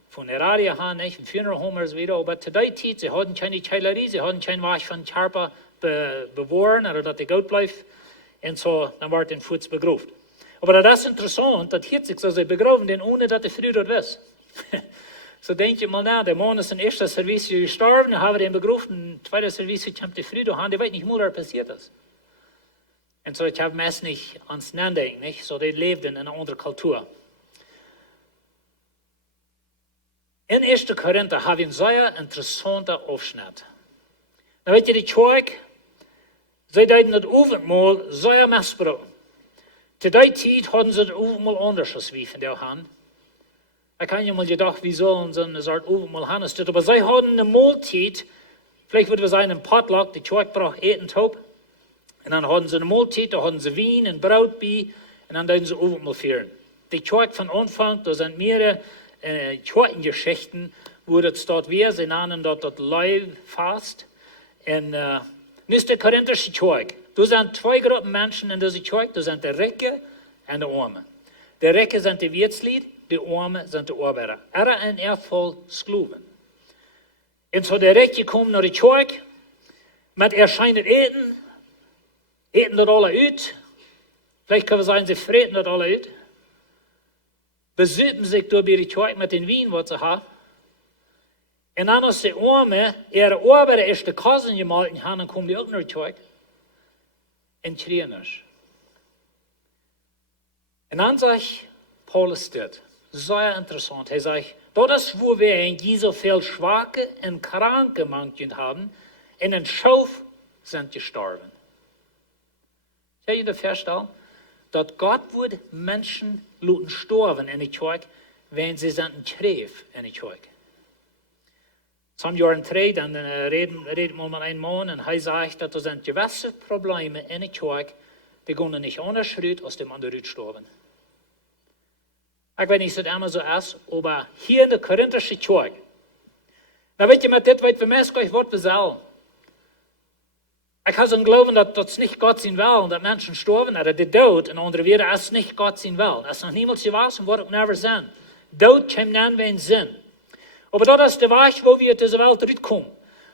von der Radio haben, nicht? Ein Funeral Home oder so wieder. Aber zu der Zeit, sie hatten keine Cheilerie, sie hatten kein was von Charpa bewahren oder dass die gut bleibt. Und so, dann wird den Fuß begraben. Aber das ist interessant, dass hier sich so sie begraben, denn ohne dass die früh dort ist. So denk je mal nach, der Mann ist in erster Service gestorben, dann haben wir den begraben, in zweiter Service kommt die früh da, die weiß nicht mal, was passiert ist. Und so, ich habe meist nicht ans Nandenken, nicht? So, die lebten in einer anderen Kultur. In 1. Korinther haben wir einen sehr interessanten Aufschnitt. Da wird die Kirche Sie deuten das Abendmahl sehr missbrauchen. Zu der Zeit hatten sie das Abendmahl anders als wie von der Hand. Ich habe mir gedacht, wie sollen sie eine Art Abendmahl haben? Aber sie hatten eine Mahlzeit, vielleicht würde wir sagen, ein Potluck, die Kjoakj braucht Eten taub. Und dann hatten sie eine Mahlzeit, da hatten sie Wein und Brot bei, und dann dürfen sie Abendmahl führen. Die Kjoakj von Anfang, da sind mehrere Kjoakj-Geschichten, wo das dort wäre, sie nennen dort das Leib-Fast. Und nu ist der korinthische Kjoakj. Da sind zwei Gruppen Menschen in dieser Kjoakj, da sind die Rijken und die Armen. Die Rijken sind die Wirtslied, die Armen sind die Arbeiter. Er en voll Skloven. Und so der Rijken kommen naar de Kjoakj, met erscheinend eten dat alle uit. Vielleicht können wir sagen, sie freten das alle uit. Besuchen sich durch die Kjoakj mit den Wein, was sie haben. Und dann als die Arme, ihre Arbeiter erst die Kassen gemalt haben, dann kommen die auch nach der Kjoakj. Und trainers. Und dann sagt Paulus das, sehr interessant. Er sagt, das ist, wo wir in so viel Schwache und Kranke manchen haben, in den Schauf sind gestorben. Kann ihr das feststellen? Dass Gott würde Menschen lassen sterben in der Kjoakj, wenn sie sind ein Treff in der Kjoakj. Zum Jahr 3, dann reden wir mit einem Mann und er sagt, dass es gewisse Probleme in der Kjoakj, die gehen nicht anders Schritt, als dem anderen sterben. Ich weiß nicht, ob das immer so ist, aber hier in der korinthischen Kjoakj, da weet je met dit, weet we mensen wat we zullen. Ich habe so glauben, dass das nicht Gott sein will und dass Menschen sterben, oder die Tod, in anderen Worten, ist nicht Gott sein will. Das ist noch niemals gewesen und wird auch never sein. Tod kommt dann, wenn Sinn. Aber das ist der Weg, wo wir in diese Welt zurückkommen.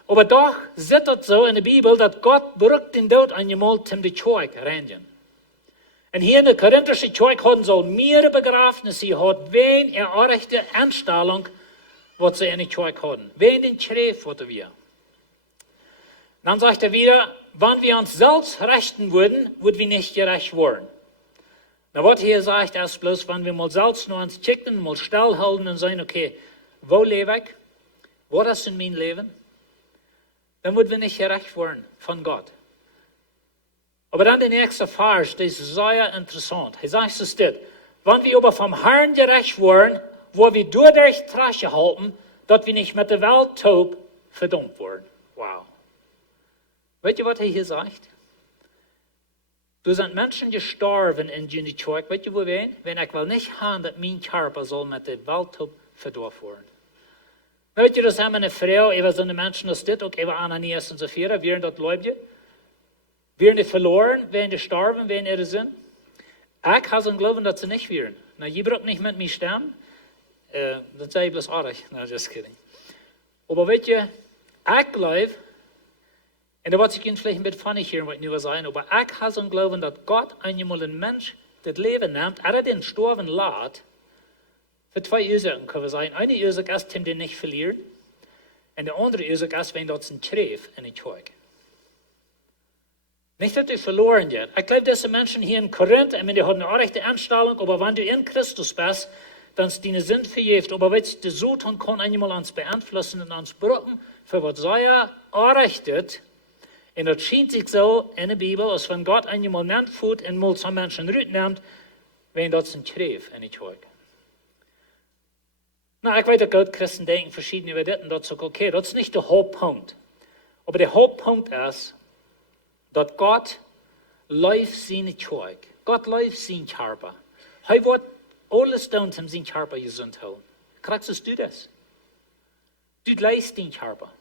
Aber doch sieht es so in der Bibel, dass Gott brückt den Tod einmal, um die Kjoakj reinigen. Und hier in der korinthischen Kjoakj hatten sie mehrere Begrafnisse gehabt, wen errechte Anstellung, was sie in der Kjoakj hatten. Wen den Schreef, was wir. Dann sagt er wieder, wenn wir uns selbst rechten würden, würden wir nicht gerecht werden. Na, was hier sagt, ist bloß, wenn wir mal selbst nur uns checken, mal stillhalten und sagen, okay, wo lebe ich? Was ist in meinem Leben? Dann würden wir nicht gerecht werden von Gott. Aber dann der nächste Vers, das ist sehr interessant. Er sagt es dit, wenn wir aber vom Herrn gerecht werden, wo wir durch Trasche halten, dass wir nicht mit der Welt taub verdammt werden. Wow. Weet je wat hij hier sagt? Er sind Menschen gestorben in die Kjoakj. Weet je wohin? Wenn ich will nicht haben, dass mein Körper soll mit der Welt verdorben werden. Weet je, das haben eine Frau, über so eine Menschen, das dit, auch über Ananias und Sapphira, während das Leute, während die verloren, während die sterben, während ihre sind. Ich habe so Glauben, dass sie nicht wären. Na, je braucht nicht mit mir sterben. Das sei bloß artig. No, just kidding. Aber weet je, ich glaube, und da wird sich vielleicht ein bisschen funny hier, was ich nur sagen, aber ich habe so Glauben, dass Gott einmal einen Mensch das Leben nimmt, er den sterben lässt, für zwei Ursachen können wir sagen. Eine Ursache ist, den nicht verlieren, und die andere Ursache ist, wenn dort ein Treff in der Kjoakj. Nicht, dass die verloren geht. Ich glaube, diese Menschen hier in Korinth, ich meine, die haben eine rechte Anstellung, aber wenn du in Christus bist, dann ist deine Sinn verjährt. Aber wenn der Satan kann einmal uns beeinflussen und uns brücken, für was sei errichtet. Und das scheint sich so in der Bibel, als wenn Gott einmal nennt, Fuß und mal zum Menschen Rüt nimmt, wenn das ein Treff in die Kjoakj. Na, ich weiß, dass Gott Christen denken verschieden über das und das ist okay. Das ist nicht der Hauptpunkt. Aber der Hauptpunkt ist, dass Gott läuft seine Kjoakj. Gott läuft sein Körper. Er wird alles tun, um sein Körper gesund zu halten. Kriegst du das? Du leist den Körper.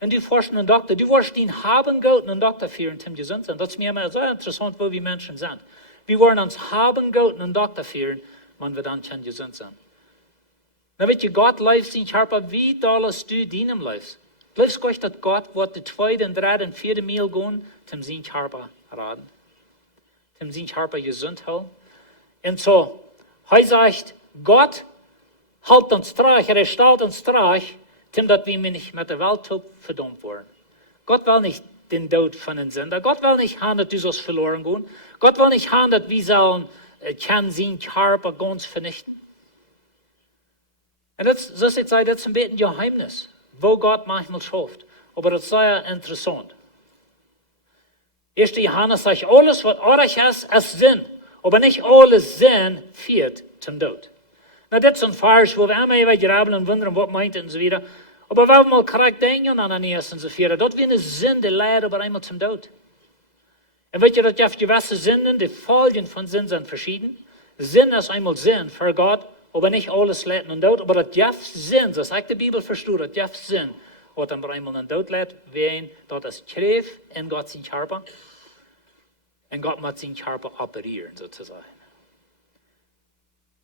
Und du forschst einen Doktor, du wirst ihn haben Geld einen Doktor führen, um gesund zu sein. Das ist mir immer sehr interessant, wo wir Menschen sind. Wir wollen uns haben Geld einen Doktor führen, wenn wir dann gesund sein. Na, weet je, Gott läuft sein Körper, wie dollst du deinem läufst. Glaubst du, dass Gott wird die zweite, und dritte und vierte Mehl gehen, um sein Körper raten, um sein Körper gesund halten? Und so, er sagt, Gott hält uns trage, er stellt uns trage, dass wir nicht mit der Welt verdammt werden. Gott will nicht den Tod von den Sünder. Gott will nicht haben, dass du sollst verloren gehen. Gott will nicht haben, dass wir sollen seinen Körper ganz vernichten. Und das ist ein bisschen ein Geheimnis, wo Gott manchmal schafft. Aber das ist sehr interessant. 1. Johannes sagt, alles wat aardig is zin. Aber nicht alles Sinn führt zum Tod. Na, das ist ein Vers, wo wir immer wieder graben und wundern, was meint und so weiter. Aber wenn wir mal korrekt denken an Ananias und so weiter, dort wird eine Sünde leider aber einmal zum Tod. Und weet je, dat je auf gewisse Sünden, die Folgen von Sinn sind verschieden. Sinn ist einmal Sinn für Gott, aber nicht alles leidt und Tod. Aber das darf Sinn, so sagt die Bibel, versteht, das darf Sinn, was dann einmal in Tod leidt, wen dort ist Schreef in Gott sein Körper. Und Gott muss seinen Körper operieren, sozusagen.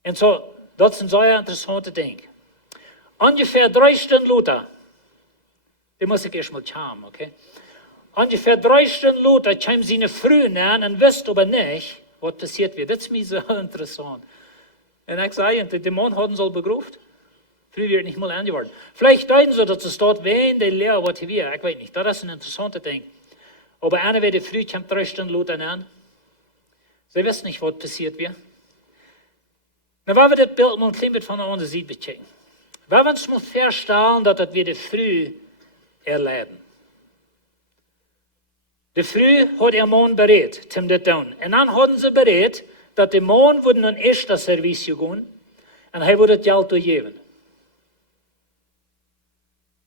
Und so, das sind sehr interessante Dinge. Ungefähr 3 Stunden Luther, die muss ich erst mal schauen, okay? Ungefähr 3 Stunden Luther kam seine Früh an und wusste aber nicht, was passiert wird. Das ist mir so interessant. Und ich sage, die Dämonen hatten soll begruft. Früh wird nicht mal angeworden. Vielleicht deuten sie, dass es dort wen, der Lehrer, was hier wir. Ich weiß nicht. Das ist ein interessantes Ding. Aber einer wird früh, kommt 3 Stunden Luther an. Sie wissen nicht, was passiert wird. Na, wenn wir das Bild mal ein klein bisschen von der anderen Seite bechecken. Wenn wir uns mal feststellen, dass das wir früh erleben. Der Früh hat der Mann bereit, zum das tun. Und dann hatten sie bereit, dass der Mann würde ein erster Service gehen und er würde das Geld durchgeben.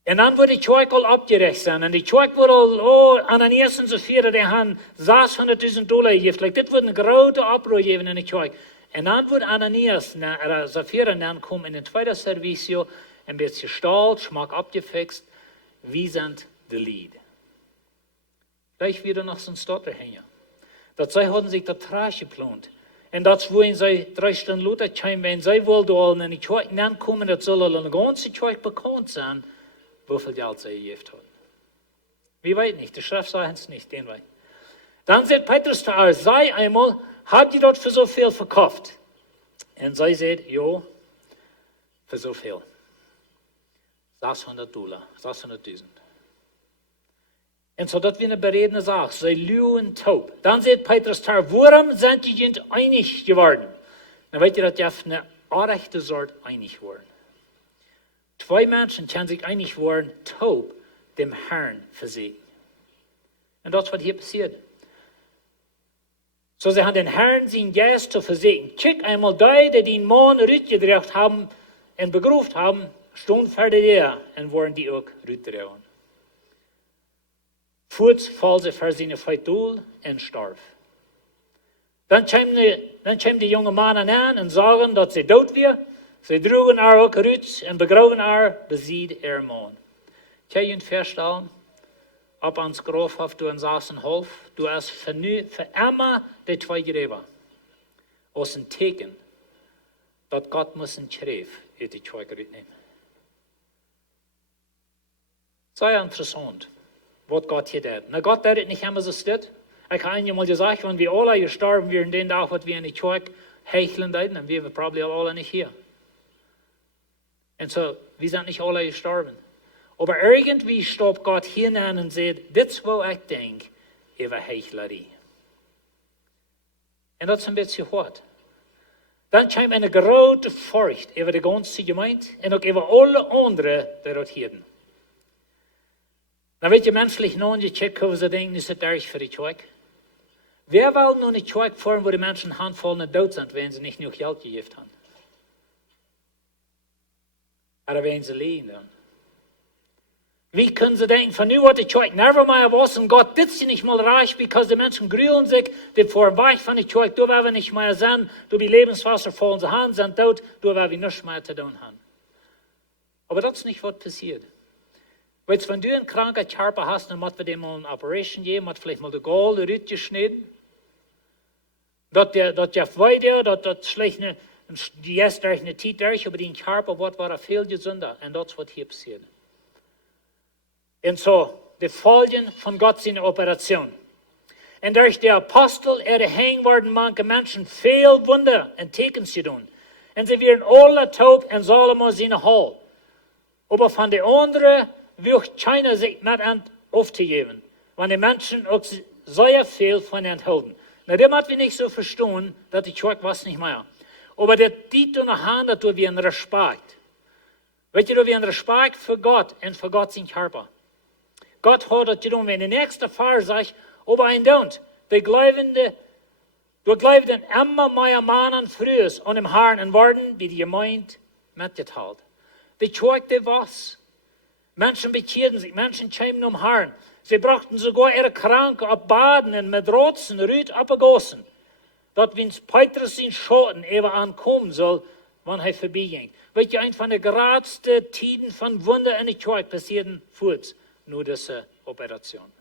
Und dann würde die Kjoakj abgerecht sein. Und die Kjoakj würde Ananias und so weiter, die haben $600.000 gegeben. Das würde eine große Abruf geben in die Kjoakj. Und dann würde Ananias, Sapphira, dann kommen in den zweiten Service, ein bisschen gestaltet, Schmack abgefixt. Wie sind die Lied? Gleich wieder nach so einem Stotter hängen. Dat zij hadden zich dat traag geplant. En dat is waarin zij 3 Stunden later kwamen, wenn zij wilden in die Kjoakj aankomen, dat zullen een ganze Kjoakj bekannt zijn, hoeveel geld zij gegeven hadden. Wie weet niet, de schrift sagt es nicht, den weet. Dan zegt Petrus zu haar, zij einmal, habt ihr dort für so viel verkauft? Und zij sagt, ja, für so viel. $600, 600.000. Und so, das wie eine beredene Sache. Sie lügen taub. Dann sagt Petrus, warum sind die nicht einig geworden? Dann weet ihr, dass die eine rechte Sorte einig worden. 2 Menschen können sich einig worden, taub dem Herrn versehen. Und das ist, was hier passiert. So, sie haben den Herrn seinen Geist zu versehen. Check einmal die den Mann rütgedreht haben und begruft haben, stund fertig der und waren die auch rütgedreht. Voort val ze voor zijn feitdoel en starf. Dan kwam die jonge mannen aan en zagen dat ze dood weer. Ze droegen haar ook uit en begraven haar bezied haar man. Kan je je voorstellen? Op ons grafhof, du en saßen half, du hast für immer die 2 gegeven. Als een teken dat Gott muss een schreef uit die 2 nemen. Sehr interessant. Was Gott hier tut. Na, Gott tut es nicht immer so steht. Ich habe einmal gesagt, wenn wir alle gestorben wären, den Tag, was wir in die Kjoakj hecheln, dann wären wir probably alle nicht hier. Und so, wir sind nicht alle gestorben. Aber irgendwie stoppt Gott hier an und sagt, das ist, was ich denke, über Hechlerie. Und das ist ein bisschen hart. Dann kam eine große Furcht über die ganze Gemeinde und auch über alle anderen, die dort hielten. Dan weet je, menselijk nagecheckt hoe ze denken, is het erg voor de Kjoakj? Wer will nun eine Kjoakj vormen, wo die Menschen handvoll und tot sind, wenn sie nicht genug Geld gegeben haben? Oder wenn sie leben dann? Wie können sie denken, von nu wird die Kjoakj never mehr was und Gott dit sie nicht mal reich, because die Menschen grühlen sich, die vor Weich von der Kjoakj, du werden wir nicht mehr sein, du die Lebenswasser vor unsere Hand sind tot, du werden wir nichts mehr zu tun haben. Aber das ist nicht, was passiert. Weil wenn du einen kranken Körper hast, dann muss wir dem mal eine Operation geben, muss vielleicht mal die Gaul rausgeschnitten. Dat weiter, dat schlecht die erste eine Zeit durch, aber den Körper war viel gesünder. Und das wird hier passieren. Und so, die Folgen von Gott seiner Operation. Und durch die Apostel, hängen worden manche Menschen viel Wunder und Teken zu tun. Und sie werden alle taub und Salomo seine Hall. Aber von den anderen, wird keiner sich mit aufzugeben, wenn die Menschen auch sehr viel von enthalten. Na, dem hat wir nicht so verstehen, dass die Kjoakj was nicht mehr. Aber der die tun haben, dass wir einen Respekt. Weißt du, wir einen Respekt für Gott und für Gott sein Körper. Gott hat das getan, wenn der nächste Vers sagt, Aber ein don't. De gläubende, du gläubden immer mehr Mannen frühes und im Herrn und worden, wie die Gemeinde mitgeteilt. Die Kjoakj, die was? Menschen bekehrten sich, Menschen kämen um Herrn. Sie brachten sogar ihre Kranken ab Baden und mit Rotzen, Rüt abgegossen. Dort, wenn Petrus in Schoten eben ankommen soll, wann er vorbeiging. Weet je, ein von den geradsten Tiden von Wunder in der Kjoakj passierten voort, nur diese Operation.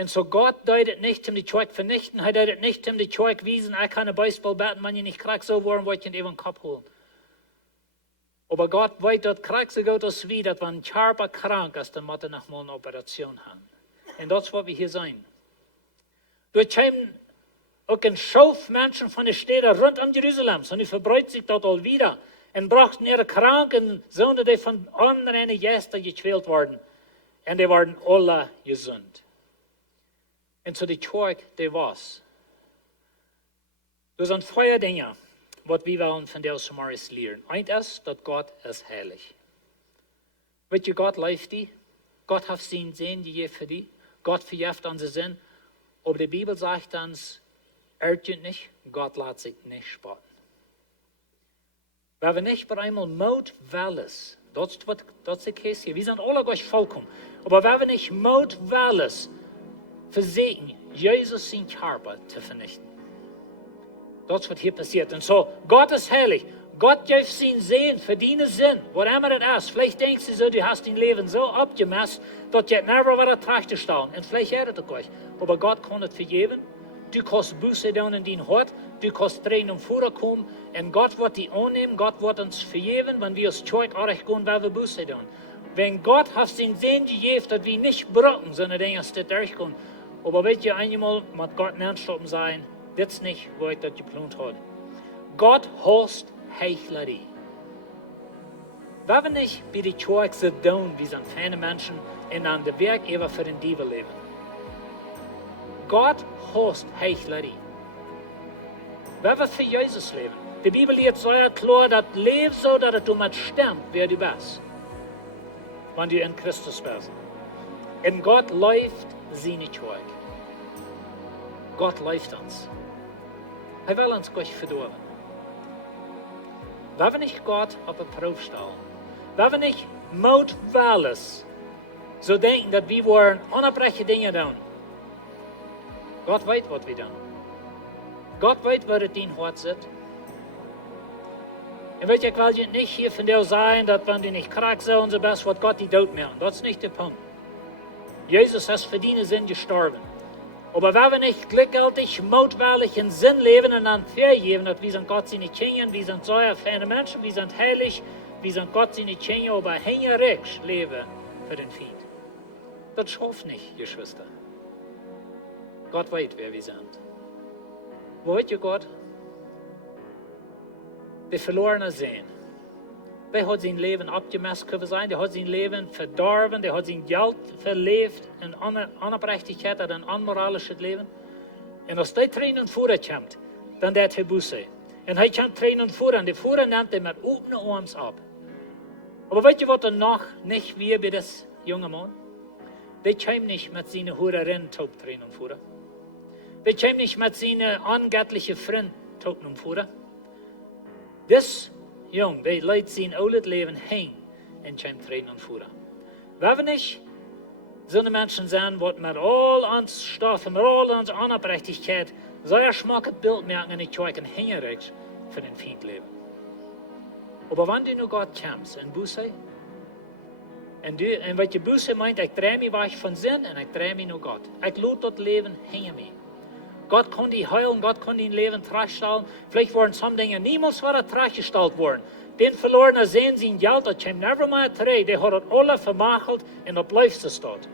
Und so Gott deutet nicht, um die Kjoakj vernichten, er deutet nicht, um die Kjoakj wiesen, ich kann ein Baseball batten, wenn ihr nicht krank so worden, wollt ihr eben den Kopf holen. Aber Gott weiß, dass krank so gut ist wie, dass wenn ein Körper krank ist, dann muss er noch mal eine Operation haben. Und das ist, was wir hier sein. Dort kommen auch ein Schauf Menschen von den Städten rund um Jerusalem, und die verbreitet sich dort all wieder und brachten ihre Kranken, Söhne, die von anderen Gästen gequält worden, und die waren alle gesund. Und so die Kjoakj, die was. Das sind zwei Dinge, was wir wollen von der Samaris lernen. Eins ist, dass Gott ist heilig. Weet je, Gott leift die. Gott hat seinen Sinn gegeben für die. Gott verjährt unseren Sinn. Aber die Bibel sagt uns, urgent nicht, Gott lässt sich nicht spotten. Wenn wir nicht bei einmal Mut wollen, das ist der Case hier. Wir sind alle Gott vollkommen. Aber wenn wir nicht Mut wollen, versuchen, Jesus sein Körper zu vernichten. Das ist, was hier passiert. Und so, Gott ist heilig. Gott gibt seinen Sinn für deinen Sinn, was immer das ist. Vielleicht denkst du so, du hast dein Leben so abgemessen, dass du never wieder trachten stellen. Und vielleicht ist es euch. Aber Gott kann es vergeben. Du kannst Buße tun in dein Hort. Du kannst Tränen vorkommen. Und Gott wird die annehmen. Gott wird uns vergeben, wenn wir als Kjoakj auch gehen, weil wir Buße tun. Wenn Gott hat seinen Sinn gegeben, dass wir nicht brocken, sondern Dinge durchgehen. Aber weet je, einmal muss Gott nicht stoppen sein. Das ist nicht, wo ich das geplant habe. Gott hasst Heuchlerie. Wenn wir nicht bei den Kjoakj so tun, wie sind feine Menschen und an der Werk eben für den Diebe leben. Gott hasst Heuchlerie. Wenn wir für Jesus leben. Die Bibel lehrt so klar, dass lebe so, dass du mit stimmt, wer du bist. Wenn du in Christus bist. Und Gott läuft seine Kjoakj. Gott läuft uns. Er will uns Gott verdorben. Wenn wir nicht Gott auf eine Probe stellen, wenn wir nicht Mut wollen, so denken, dass wir wollen unabbrechen Dinge tun. Gott weiß, was wir tun. Gott weiß, wo es dein Hort sitzt. Und ich will nicht hier von dir sein, dass wenn du nicht krank so und so bist, wird Gott die Tod machen. Das ist nicht der Punkt. Jesus ist für deine Sinn gestorben. Aber wenn wir nicht glücklich, mutwillig in Sinn leben und dann vergeben, dass wir sind Gott seine Kinder, wir sind so feine Menschen, wir sind heilig, wir sind Gott seine Kinder, aber hängerig leben für den Feind. Das schafft nicht, Geschwister. Gott weiß, wer wir sind. Wo weet je Gott? Die verlorene Sehen. Der hat sein Leben abgemessen können sein, der hat sein Leben verdorben, der hat sein Geld verlebt in Unabhängigkeit, ein unmoralisches Leben. Und als der Tränen vorkommt, dann der er Buße. Und er kann Tränen führen, die Führer nimmt er mit offenen Arms ab. Aber weißt du, was er noch nicht wie bei das junge Mann? Der kommt nicht mit seinen Hurerinnen Tränen führen. Der kommt nicht mit seinen angöttlichen Freunden Tränen führen. Das Jong, die leidt zijn oude leven heen en zijn Tränen voeren. Wenn wir nicht so eine Menschen sind, die mit all uns Stoffen, mit all uns Unabhängigkeit, so ein schmackes Bild merken, und ich kann hängerig für den Feind leben. Aber wenn du nur Gott kommst, in Buße, und was die Buße meint, ich drehe mich weg von Sinn und ich drehe mich nur Gott. Ich lade das Leben hinter mir. Gott kann die heilen, Gott kann dein Leben trachstellen. Vielleicht werden some Dinge niemals wieder trachgestellt worden. Den verlorenen Sehen sein Geld, das kommt never mehr zurück. Der hat das alle vermachelt und das bleibt es dort.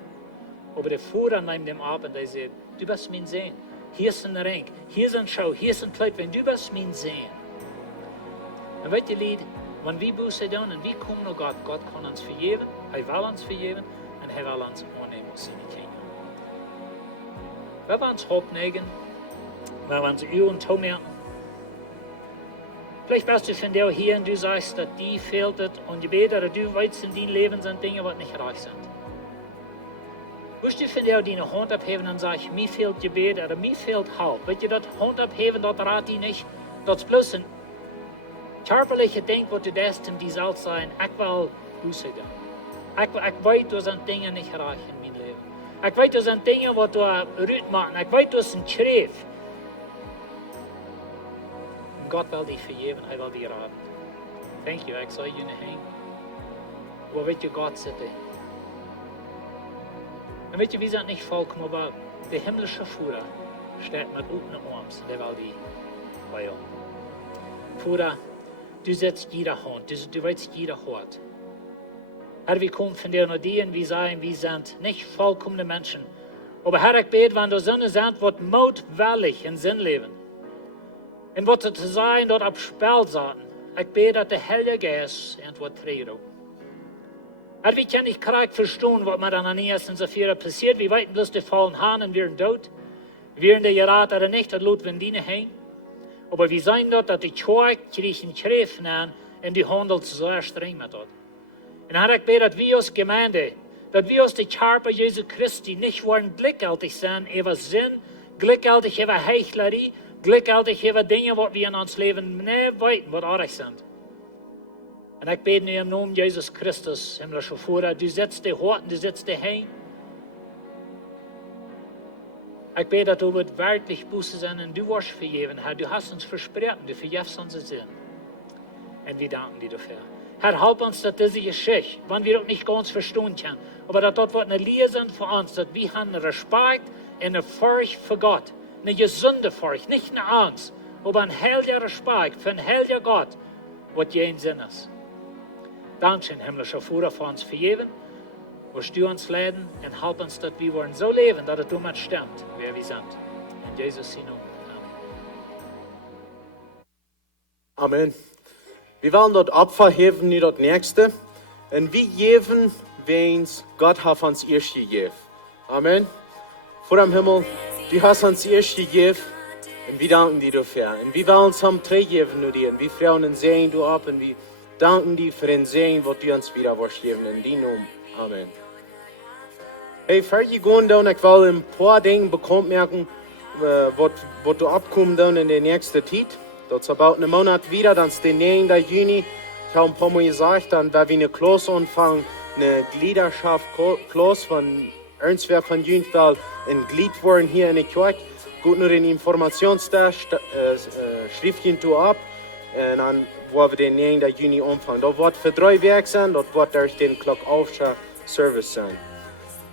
Aber der Führer nimmt dem ab und der sagt, du bist mein Sehen. Hier ist ein Ring, hier ist ein Schau, hier ist ein Kleid, wenn du bist mein Sehen. Und weißt du, Lied, wenn wir Buße tun und wir kommen nach Gott, Gott kann uns vergeben, er will uns vergeben und er will uns annehmen als seine Kinder. Wenn wir uns hochnehmen, wenn wir uns Uhren tun, vielleicht bist du von dir hier und du sagst, dass die fehlt es und je besser du weißt in deinem Leben sind Dinge, die nicht reich sind. Willst du von dir deine Hand abheben und sagen, mir fehlt Gebet oder mir fehlt Halt? Weet je, dat Hand abheben, dat raad die nicht. Dat is bloß ein körperliche Ding, was du das in die soll sein. Ich will Buße Ich weiß, du sind Dinge nicht erreichen in meinem Leben. Ich weiß, du sind Dinge, die du rüt machen. Ich weiß, du sind Schrift. Und Gott will dich vergeben, er will dich raten. Thank you, ich soll ihnen hängen. Wo wird Gott sitzen? Und weet je, wir sind nicht vollkommen, aber der himmlische Führer steht mit offenen Armen, der will dich bei uns. Führer, du setzt jede Hand, du weißt jeder Hort. Herr, wir kommen von dir nur die und wir sagen, wir sind nicht vollkommene Menschen. Aber Herr, ich bete, wenn du Sonne sind, wird mutwillig in Sinn leben. Und wird zu sein, dort ab Spell sahen. Ich bete, dass der Heilige Geist wird treten. Herr, wir können nicht korrekt verstehen, was mit Ananias und Sapphira passiert. Wir weiten bloß die fallen Hahn wir sind tot. Wir sind der Gerat oder nicht, das Lot wenn die hängen. Aber wir sehen dort, dass die Kjoakj kriechen Schrift nehmen und die handelt sehr streng mit dort. Und Herr, ich bete, dass wir als Gemeinde, dass wir als die Körper Jesu Christi nicht wollen gleichgültig sein über Sinn, gleichgültig über Heuchlerie, gleichgültig über Dinge, die wir in uns Leben nicht weiten, was artig sind. Und ich bete in im Namen Jesus Christus, himmlischer Führer, du setzt die Horten, du setzt die Hein. Ich bete, dass du wird wirklich Buße sein und du wirst vergeben, Herr. Du hast uns versprochen, du vergibst unsere Sinn. Und wir danken dir dafür. Herr, help uns, dass diese Geschichte, wenn wir auch nicht ganz verstehen können, aber dass dort eine Lehre sind für uns, dass wir haben Respekt und eine Furcht für Gott, eine gesunde Furcht, nicht eine Angst, aber ein heiliger Respekt für einen heiligen Gott, was jeden Sinn ist. Dankeschön, himmlischer Führer, für uns vergeben, wirst du uns leiden und help uns, dass wir wollen so leben, dass es du mit stimmt, wer wir sind. In Jesus' Namen. Amen. Wir wollen dort Opfer heben, nicht das nächste. Und wir geben, wenns Gott hat uns erst gegeben. Amen. Vor dem Himmel, du hast uns erst gegeben und wir danken dir dafür. Und wir wollen uns am Dreh geben nur dir. Und wir freuen uns sehen du ab und wir danken dir für den Segen, was du uns wieder wirst geben. In deinem Namen. Amen. Hey, fertig gehen dann, ich will ein paar Dinge bekannt merken, was du abkommen dann in der nächsten Zeit. Das ist about einen Monat wieder, dann ist der 9. Juni. Ich habe ein paar Mal gesagt, dann werden wir eine Klasse anfangen, eine Gliederschaft-Klasse von irgendwer von Juni, weil ein Glied worden hier in der Kjoakj. Gut nur den Informationstest, Schriftchen ab, und dann wollen wir den 9. Juni anfangen. Das wird für 3 Werke sein, das wird durch den Clock-Aufschau-Service sein.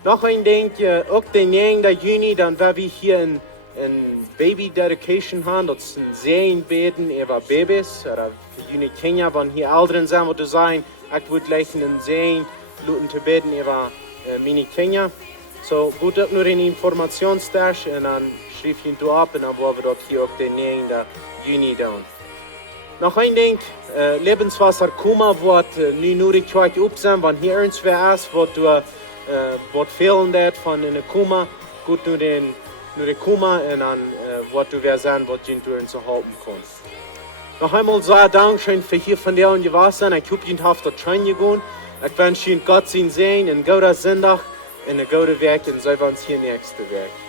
Noch ein Ding, auch den 9. Juni, dann werden wir hier in Baby Dedication haben, das ist ein Sehenbeten über Babys, oder für junge Kinder, wenn hier Eltern sind, wo du sagen, ich würde gleich einen Sehen, Luten zu beten über meine Kinder. So, gut auch nur den Informationstest und dann schrift ihn du ab und dann wollen wir dort hier auch den 9. Juni tun. Noch ein Ding, Lebenswasser Kuma wird nicht nur die Kjoakj aufsehen, wenn hier irgendwer ist, wird fehlen das von einer Kuma, gut nur die Kuma und dann wird du wer sein, was du uns halten kannst. Noch einmal sehr Dankeschön für hier von dir und ihr was sein. Ich hoffe, ihr habt das schön gegangen. Ich wünsche Ihnen Gott sein Segen, einen guten Sonntag und einen guten Weg und sehen wir uns hier nächste Woche.